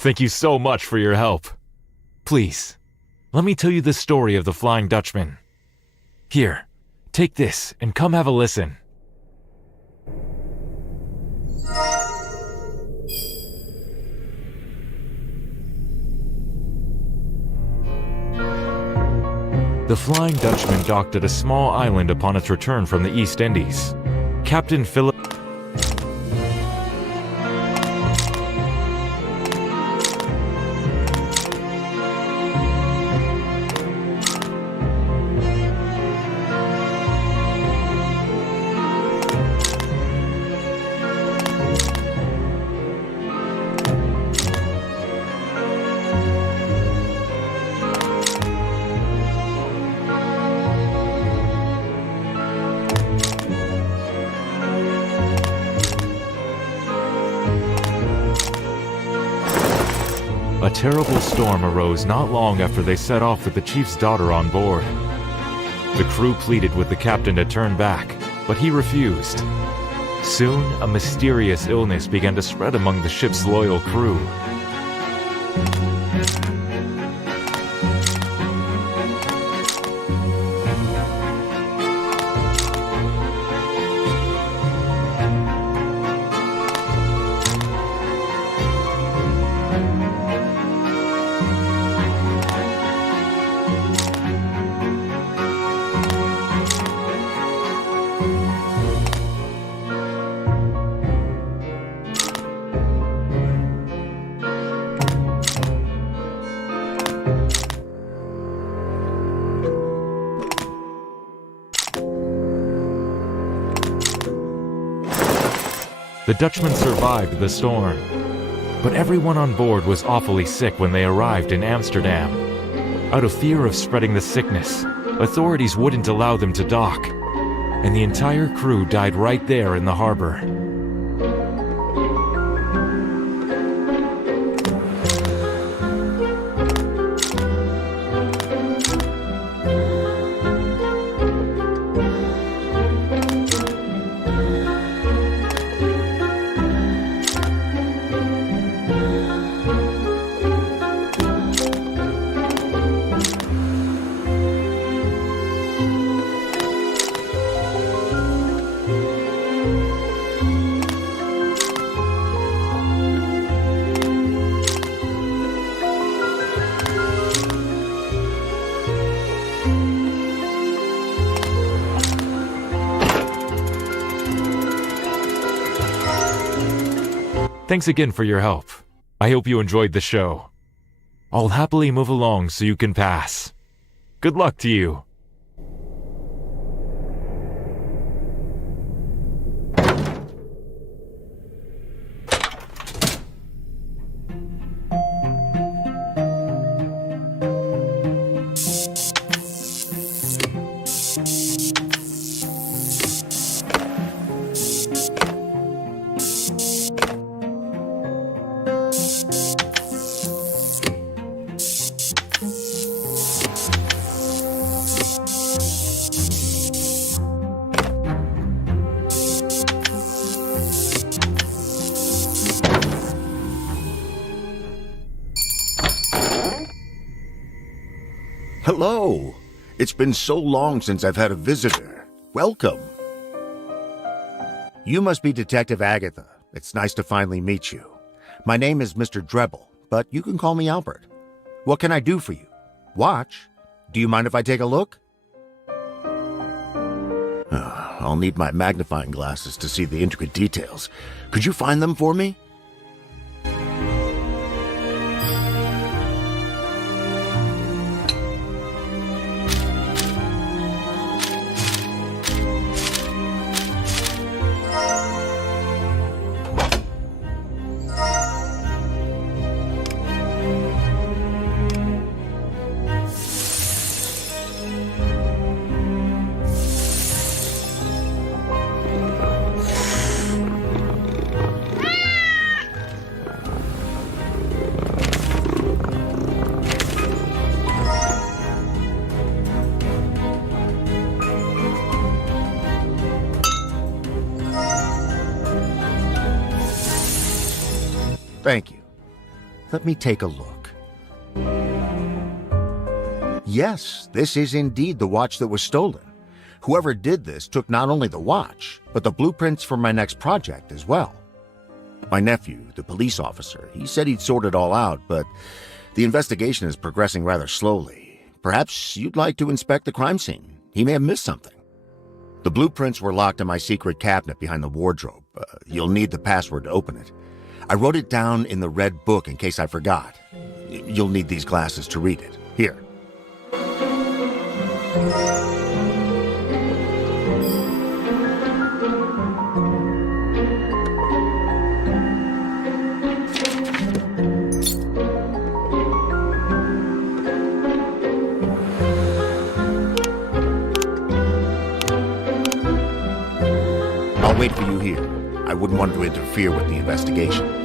Thank you so much for your help. Please, let me tell you the story of the Flying Dutchman. Here, take this and come have a listen. The Flying Dutchman docked at a small island upon its return from the East Indies. Captain Philip A terrible storm arose not long after they set off with the chief's daughter on board. The crew pleaded with the captain to turn back, but he refused. Soon, a mysterious illness began to spread among the ship's loyal crew. The Dutchman survived the storm, but everyone on board was awfully sick when they arrived in Amsterdam. Out of fear of spreading the sickness, authorities wouldn't allow them to dock, and the entire crew died right there in the harbor. Thanks again for your help. I hope you enjoyed the show. I'll happily move along so you can pass. Good luck to you. Hello. It's been so long since I've had a visitor. Welcome. You must be Detective Agatha. It's nice to finally meet you. My name is Mr. Drebble, but you can call me Albert. What can I do for you? Watch? Do you mind if I take a look? I'll need my magnifying glasses to see the intricate details. Could you find them for me? Thank you. Let me take a look. Yes, this is indeed the watch that was stolen. Whoever did this took not only the watch, but the blueprints for my next project as well. My nephew, the police officer, he said he'd sort it all out, but the investigation is progressing rather slowly. Perhaps you'd like to inspect the crime scene. He may have missed something. The blueprints were locked in my secret cabinet behind the wardrobe. You'll need the password to open it. I wrote it down in the red book in case I forgot. You'll need these glasses to read it. Here. I'll wait for you here. I wouldn't want to interfere with the investigation.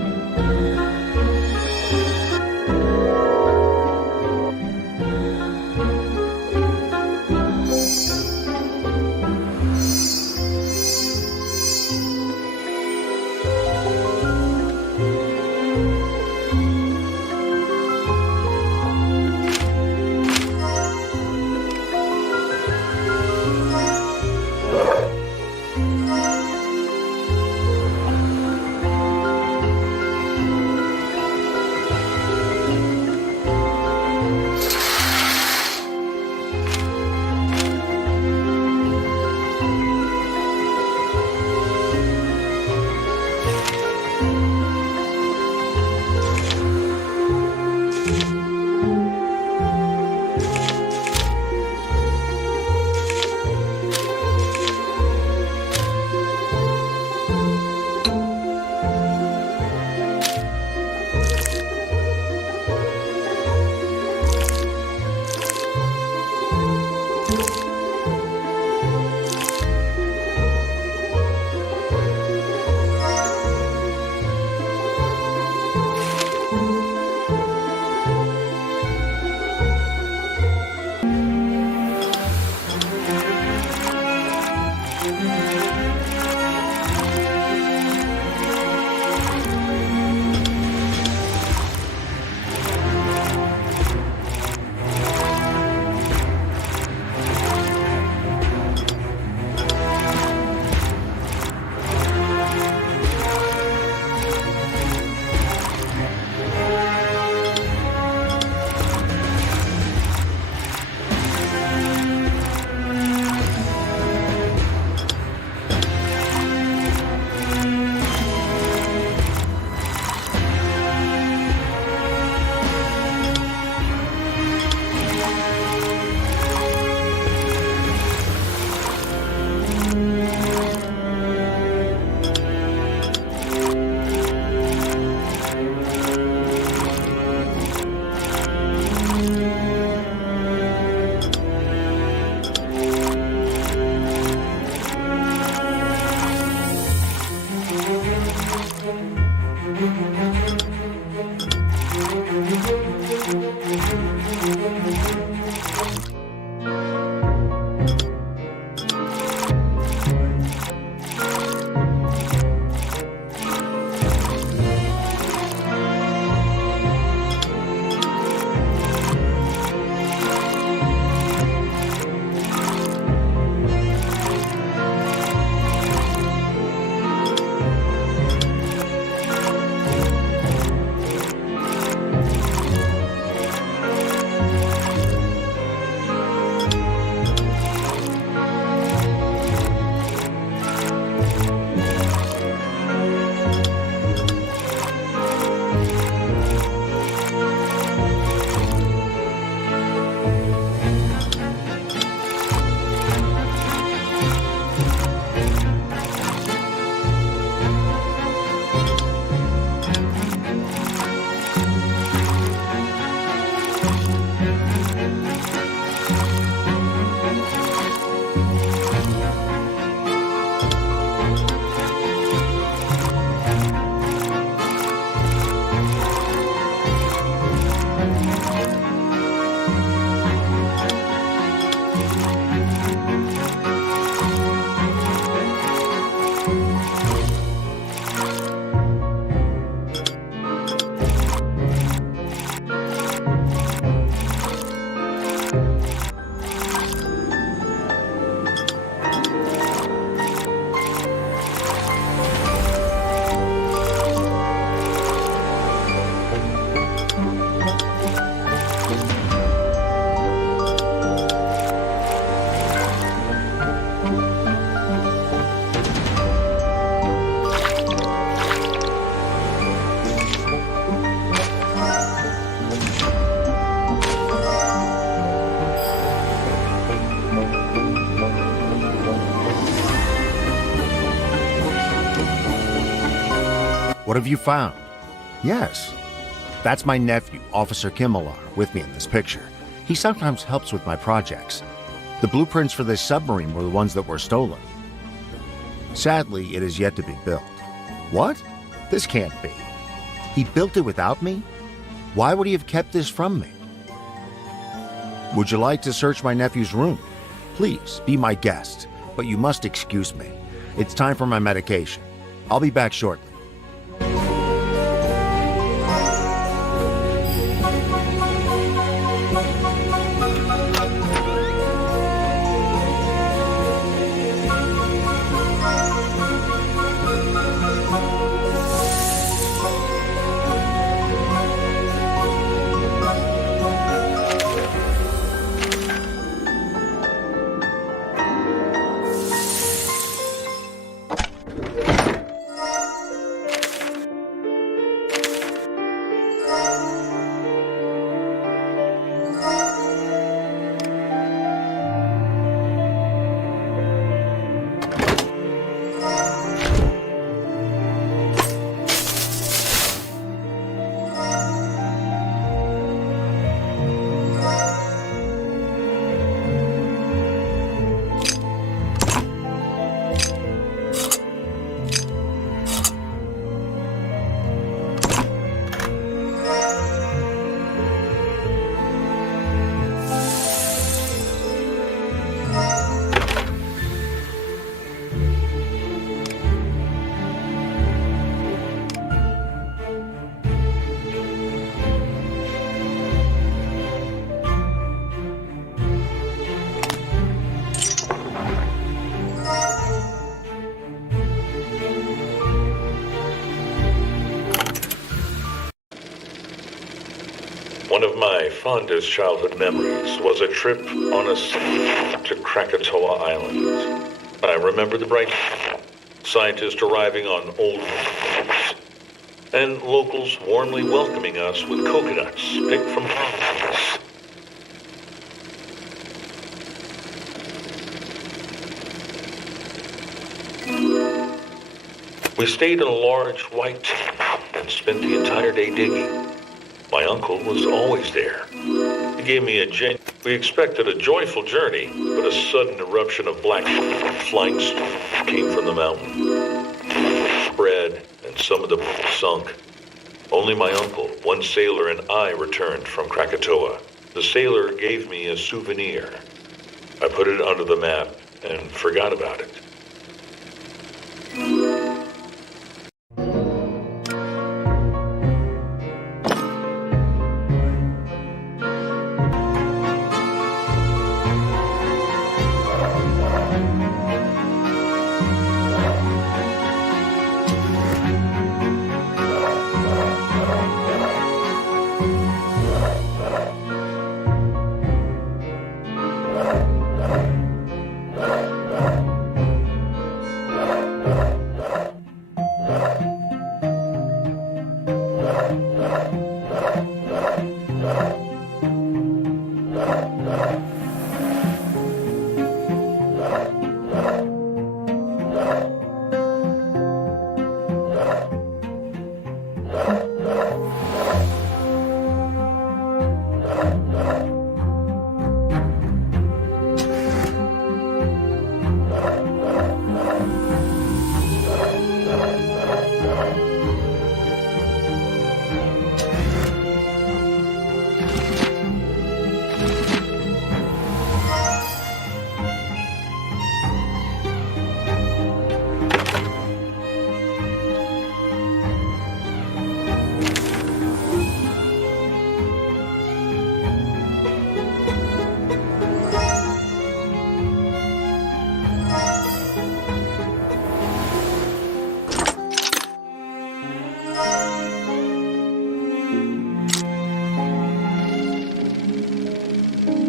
What have you found? Yes. That's my nephew, Officer Kimmelar, with me in this picture. He sometimes helps with my projects. The blueprints for this submarine were the ones that were stolen. Sadly, it is yet to be built. What? This can't be. He built it without me? Why would he have kept this from me? Would you like to search my nephew's room? Please, be my guest, but you must excuse me. It's time for my medication. I'll be back shortly. One of my fondest childhood memories was a trip on a to Krakatoa Island. I remember the bright scientists arriving on old and locals warmly welcoming us with coconuts picked from palms. We stayed in a large white tent and spent the entire day digging. My uncle was always there. He gave me we expected a joyful journey, but a sudden eruption of black flying came from the mountain. Spread, and some of the sunk. Only my uncle, one sailor, and I returned from Krakatoa. The sailor gave me a souvenir. I put it under the map and forgot about it.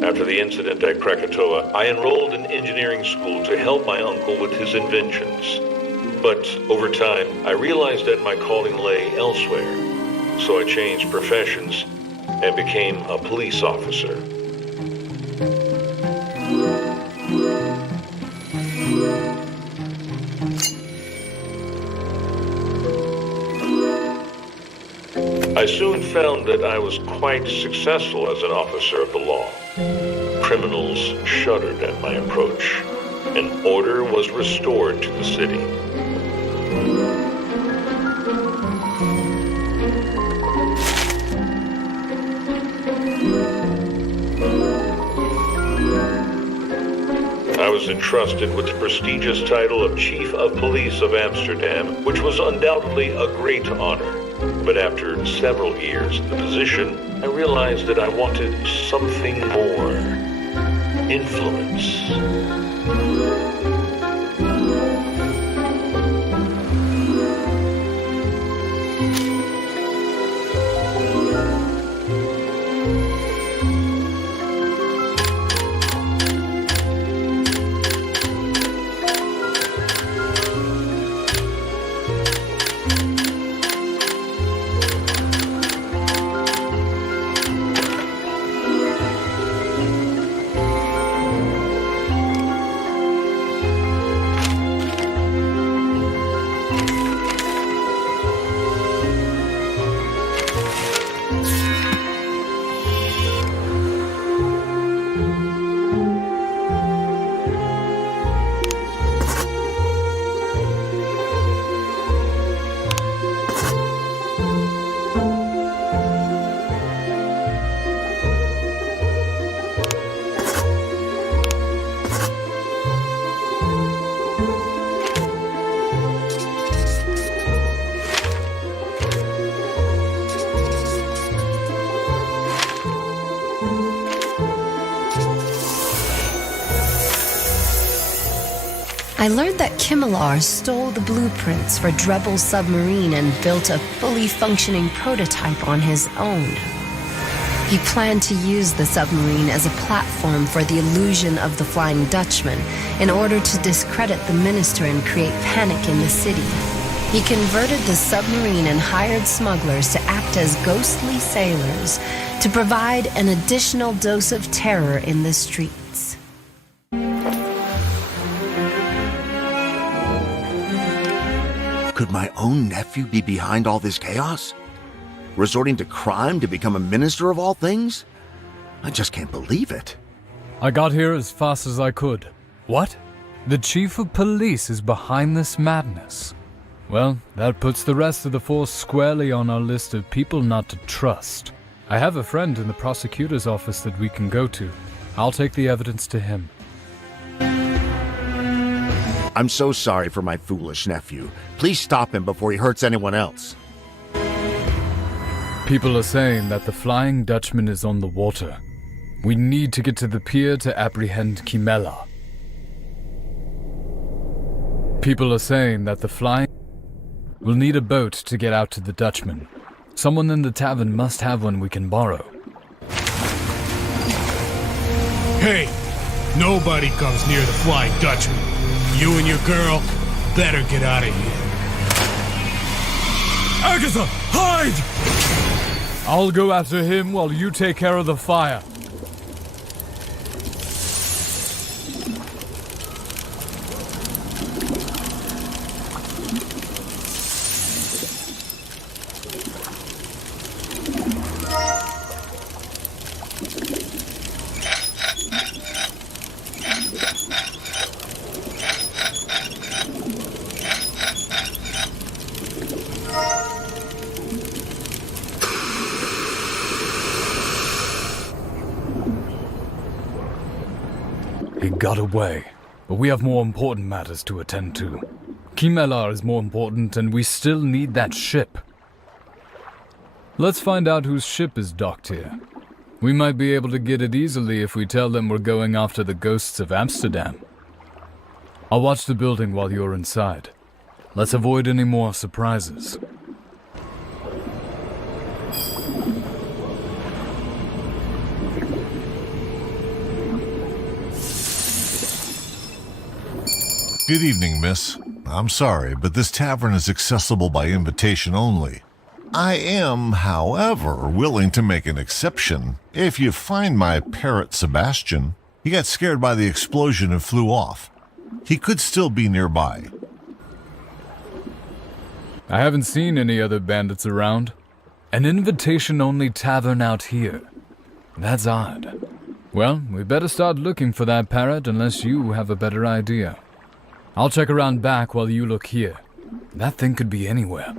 After the incident at Krakatoa, I enrolled in engineering school to help my uncle with his inventions. But over time, I realized that my calling lay elsewhere. So I changed professions and became a police officer. I soon found that I was quite successful as an officer of the law. Criminals shuddered at my approach, and order was restored to the city. I was entrusted with the prestigious title of Chief of Police of Amsterdam, which was undoubtedly a great honor. But after several years in the position, I realized that I wanted something more. Influence. I learned that Kimmelar stole the blueprints for Drebel's submarine and built a fully functioning prototype on his own. He planned to use the submarine as a platform for the illusion of the Flying Dutchman in order to discredit the minister and create panic in the city. He converted the submarine and hired smugglers to act as ghostly sailors to provide an additional dose of terror in the streets. Could my own nephew be behind all this chaos? Resorting to crime to become a minister of all things? I just can't believe it. I got here as fast as I could. What? The chief of police is behind this madness. Well, that puts the rest of the force squarely on our list of people not to trust. I have a friend in the prosecutor's office that we can go to. I'll take the evidence to him. I'm so sorry for my foolish nephew. Please stop him before he hurts anyone else. People are saying that the Flying Dutchman is on the water. We need to get to the pier to apprehend Kimela. People are saying that the Flying... We'll need a boat to get out to the Dutchman. Someone in the tavern must have one we can borrow. Hey, nobody comes near the Flying Dutchman. You and your girl better get out of here. Agatha, hide! I'll go after him while you take care of the fire. He got away, but we have more important matters to attend to. Kimela is more important, and we still need that ship. Let's find out whose ship is docked here. We might be able to get it easily if we tell them we're going after the ghosts of Amsterdam. I'll watch the building while you're inside. Let's avoid any more surprises. Good evening, miss. I'm sorry, but this tavern is accessible by invitation only. I am, however, willing to make an exception if you find my parrot Sebastian. He got scared by the explosion and flew off. He could still be nearby. I haven't seen any other bandits around. An invitation-only tavern out here. That's odd. Well, we better start looking for that parrot unless you have a better idea. I'll check around back while you look here. That thing could be anywhere.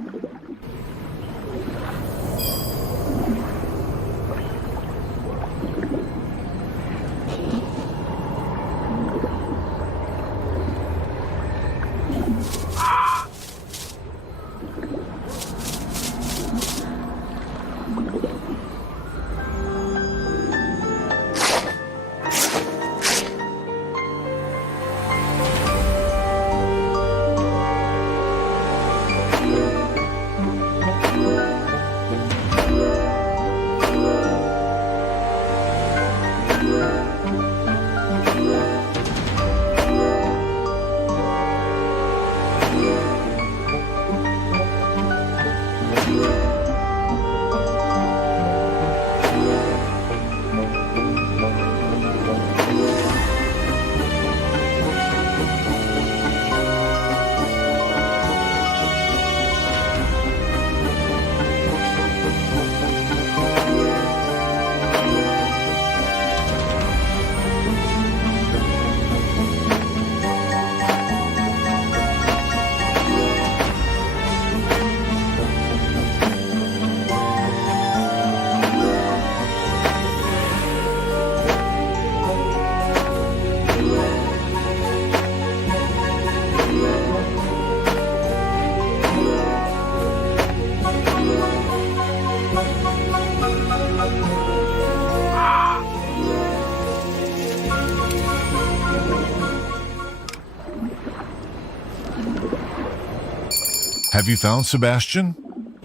Have you found Sebastian?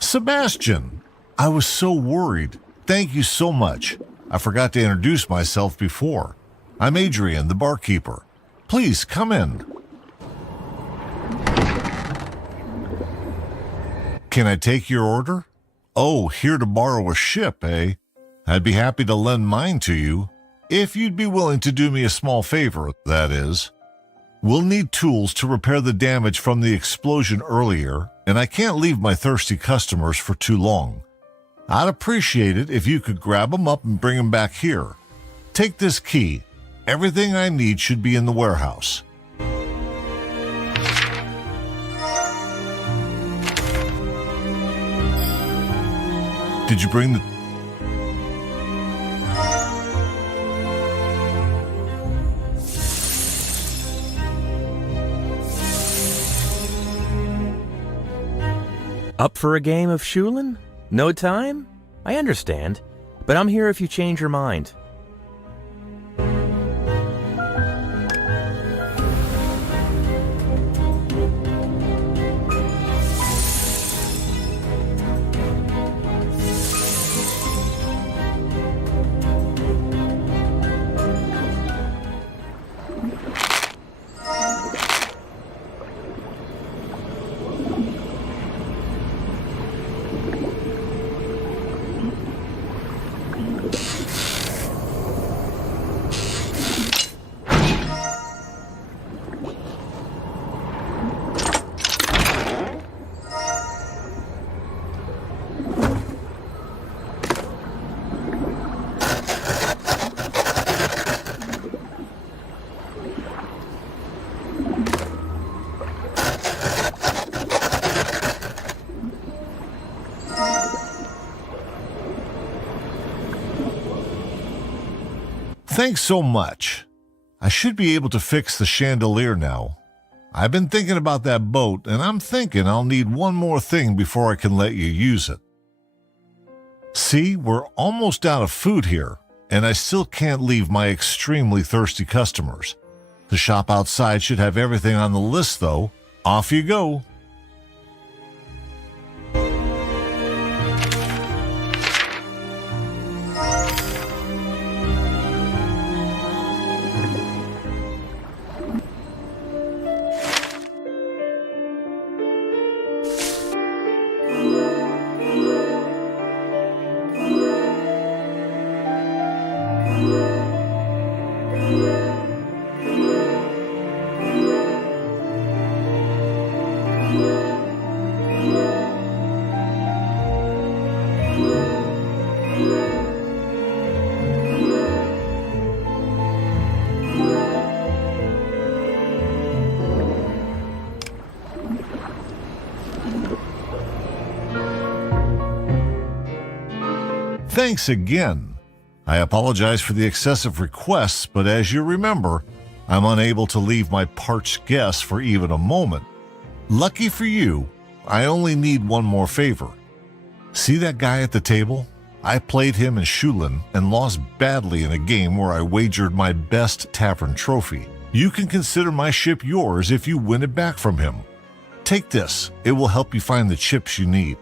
Sebastian! I was so worried. Thank you so much. I forgot to introduce myself before. I'm Adrian, the barkeeper. Please come in. Can I take your order? Oh, here to borrow a ship, eh? I'd be happy to lend mine to you. If you'd be willing to do me a small favor, that is. We'll need tools to repair the damage from the explosion earlier, and I can't leave my thirsty customers for too long. I'd appreciate it if you could grab them up and bring them back here. Take this key. Everything I need should be in the warehouse. Did you bring the... Up for a game of Shulin? No time? I understand, but I'm here if you change your mind. Thanks so much. I should be able to fix the chandelier now. I've been thinking about that boat, and I'm thinking I'll need one more thing before I can let you use it. See, we're almost out of food here, and I still can't leave my extremely thirsty customers. The shop outside should have everything on the list, though. Off you go. Thanks again. I apologize for the excessive requests, but as you remember, I'm unable to leave my parched guests for even a moment. Lucky for you, I only need one more favor. See that guy at the table? I played him in Shulin and lost badly in a game where I wagered my best tavern trophy. You can consider my ship yours if you win it back from him. Take this. It will help you find the chips you need.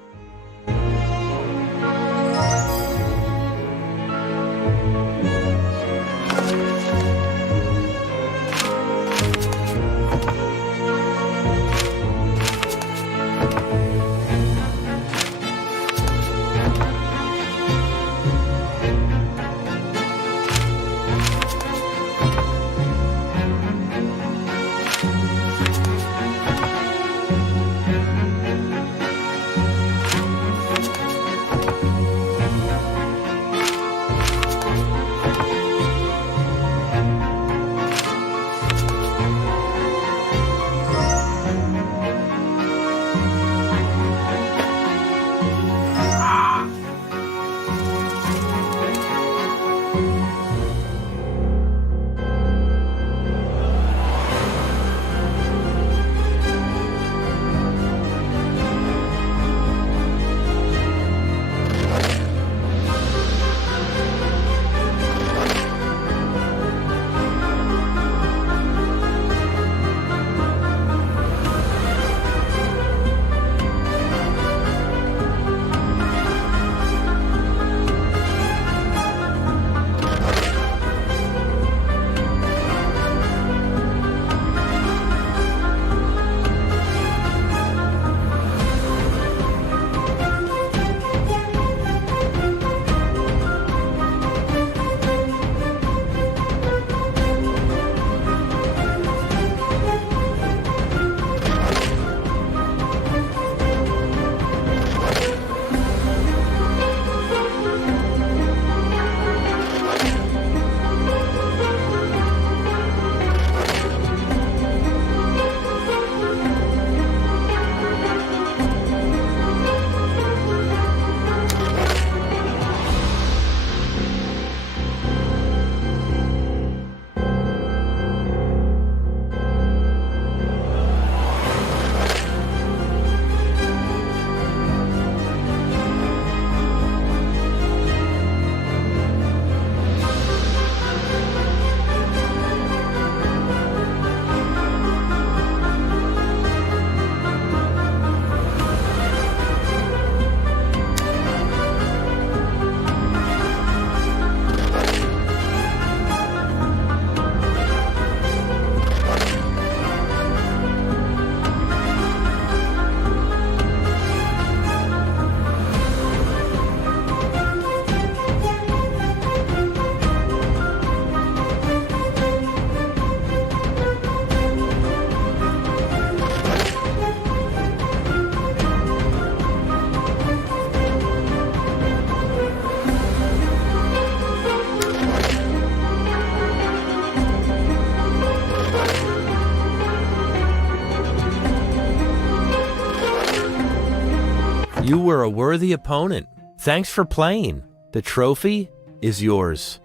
You were a worthy opponent. Thanks for playing. The trophy is yours.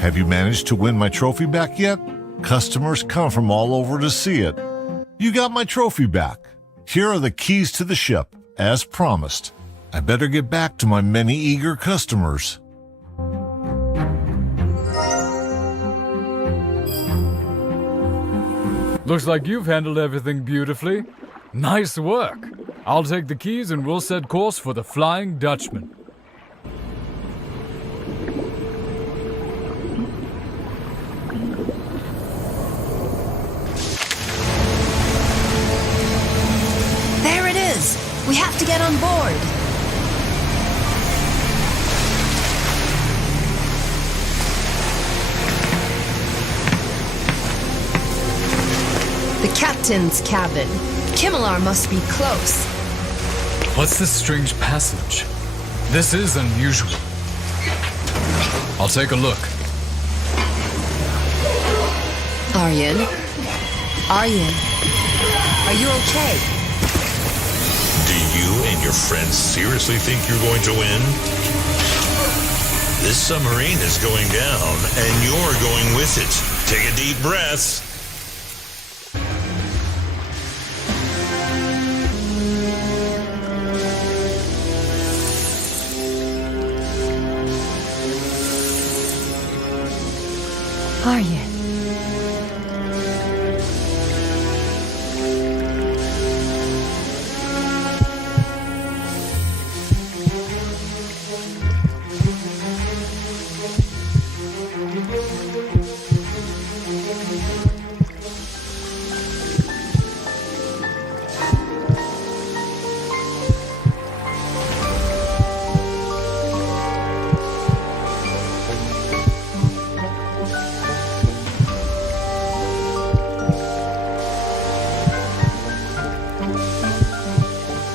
Have you managed to win my trophy back yet? Customers come from all over to see it. You got my trophy back. Here are the keys to the ship, as promised. I better get back to my many eager customers. Looks like you've handled everything beautifully. Nice work. I'll take the keys and we'll set course for the Flying Dutchman. There it is! We have to get on board! The captain's cabin. Kimmelar must be close. What's this strange passage? This is unusual. I'll take a look. Aryan? Aryan? Are you okay? Do you and your friends seriously think you're going to win? This submarine is going down, and you're going with it. Take a deep breath. Aryan.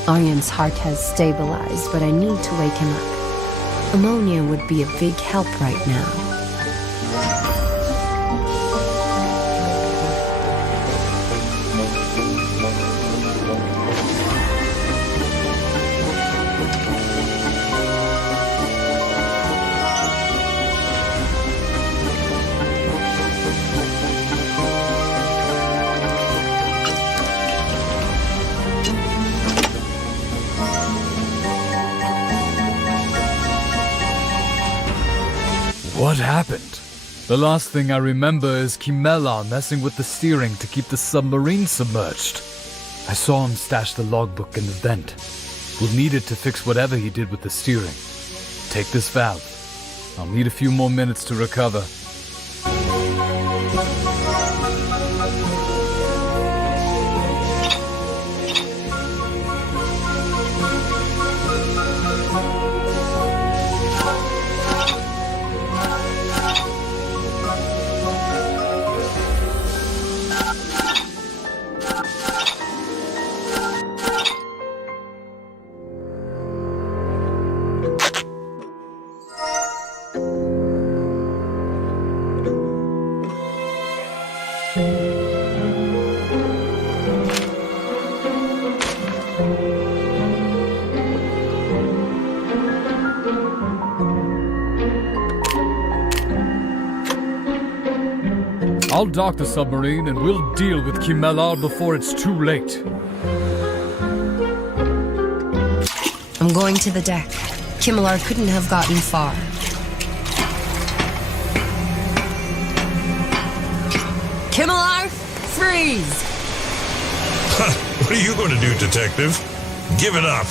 Aryan's heart has stabilized, but I need to wake him up. Ammonia would be a big help right now. What happened? The last thing I remember is Kimmelar messing with the steering to keep the submarine submerged. I saw him stash the logbook in the vent. We'll need it to fix whatever he did with the steering. Take this valve. I'll need a few more minutes to recover. I'll dock the submarine and we'll deal with Kimmelar before it's too late. I'm going to the deck. Kimmelar couldn't have gotten far. Kimmelar, freeze! What are you going to do, detective? Give it up.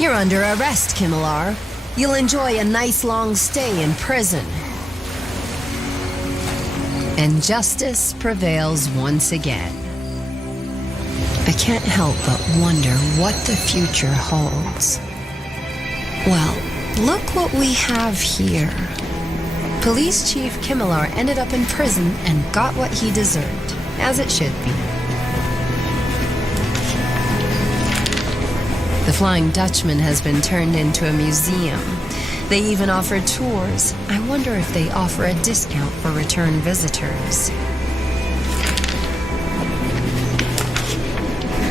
You're under arrest, Kimmelar. You'll enjoy a nice long stay in prison. And justice prevails once again. I can't help but wonder what the future holds. Well, look what we have here. Police Chief Kimmelar ended up in prison and got what he deserved, as it should be. The Flying Dutchman has been turned into a museum. They even offer tours. I wonder if they offer a discount for return visitors.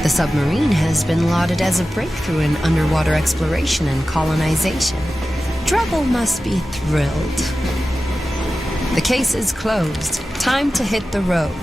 The submarine has been lauded as a breakthrough in underwater exploration and colonization. Drebel must be thrilled. The case is closed. Time to hit the road.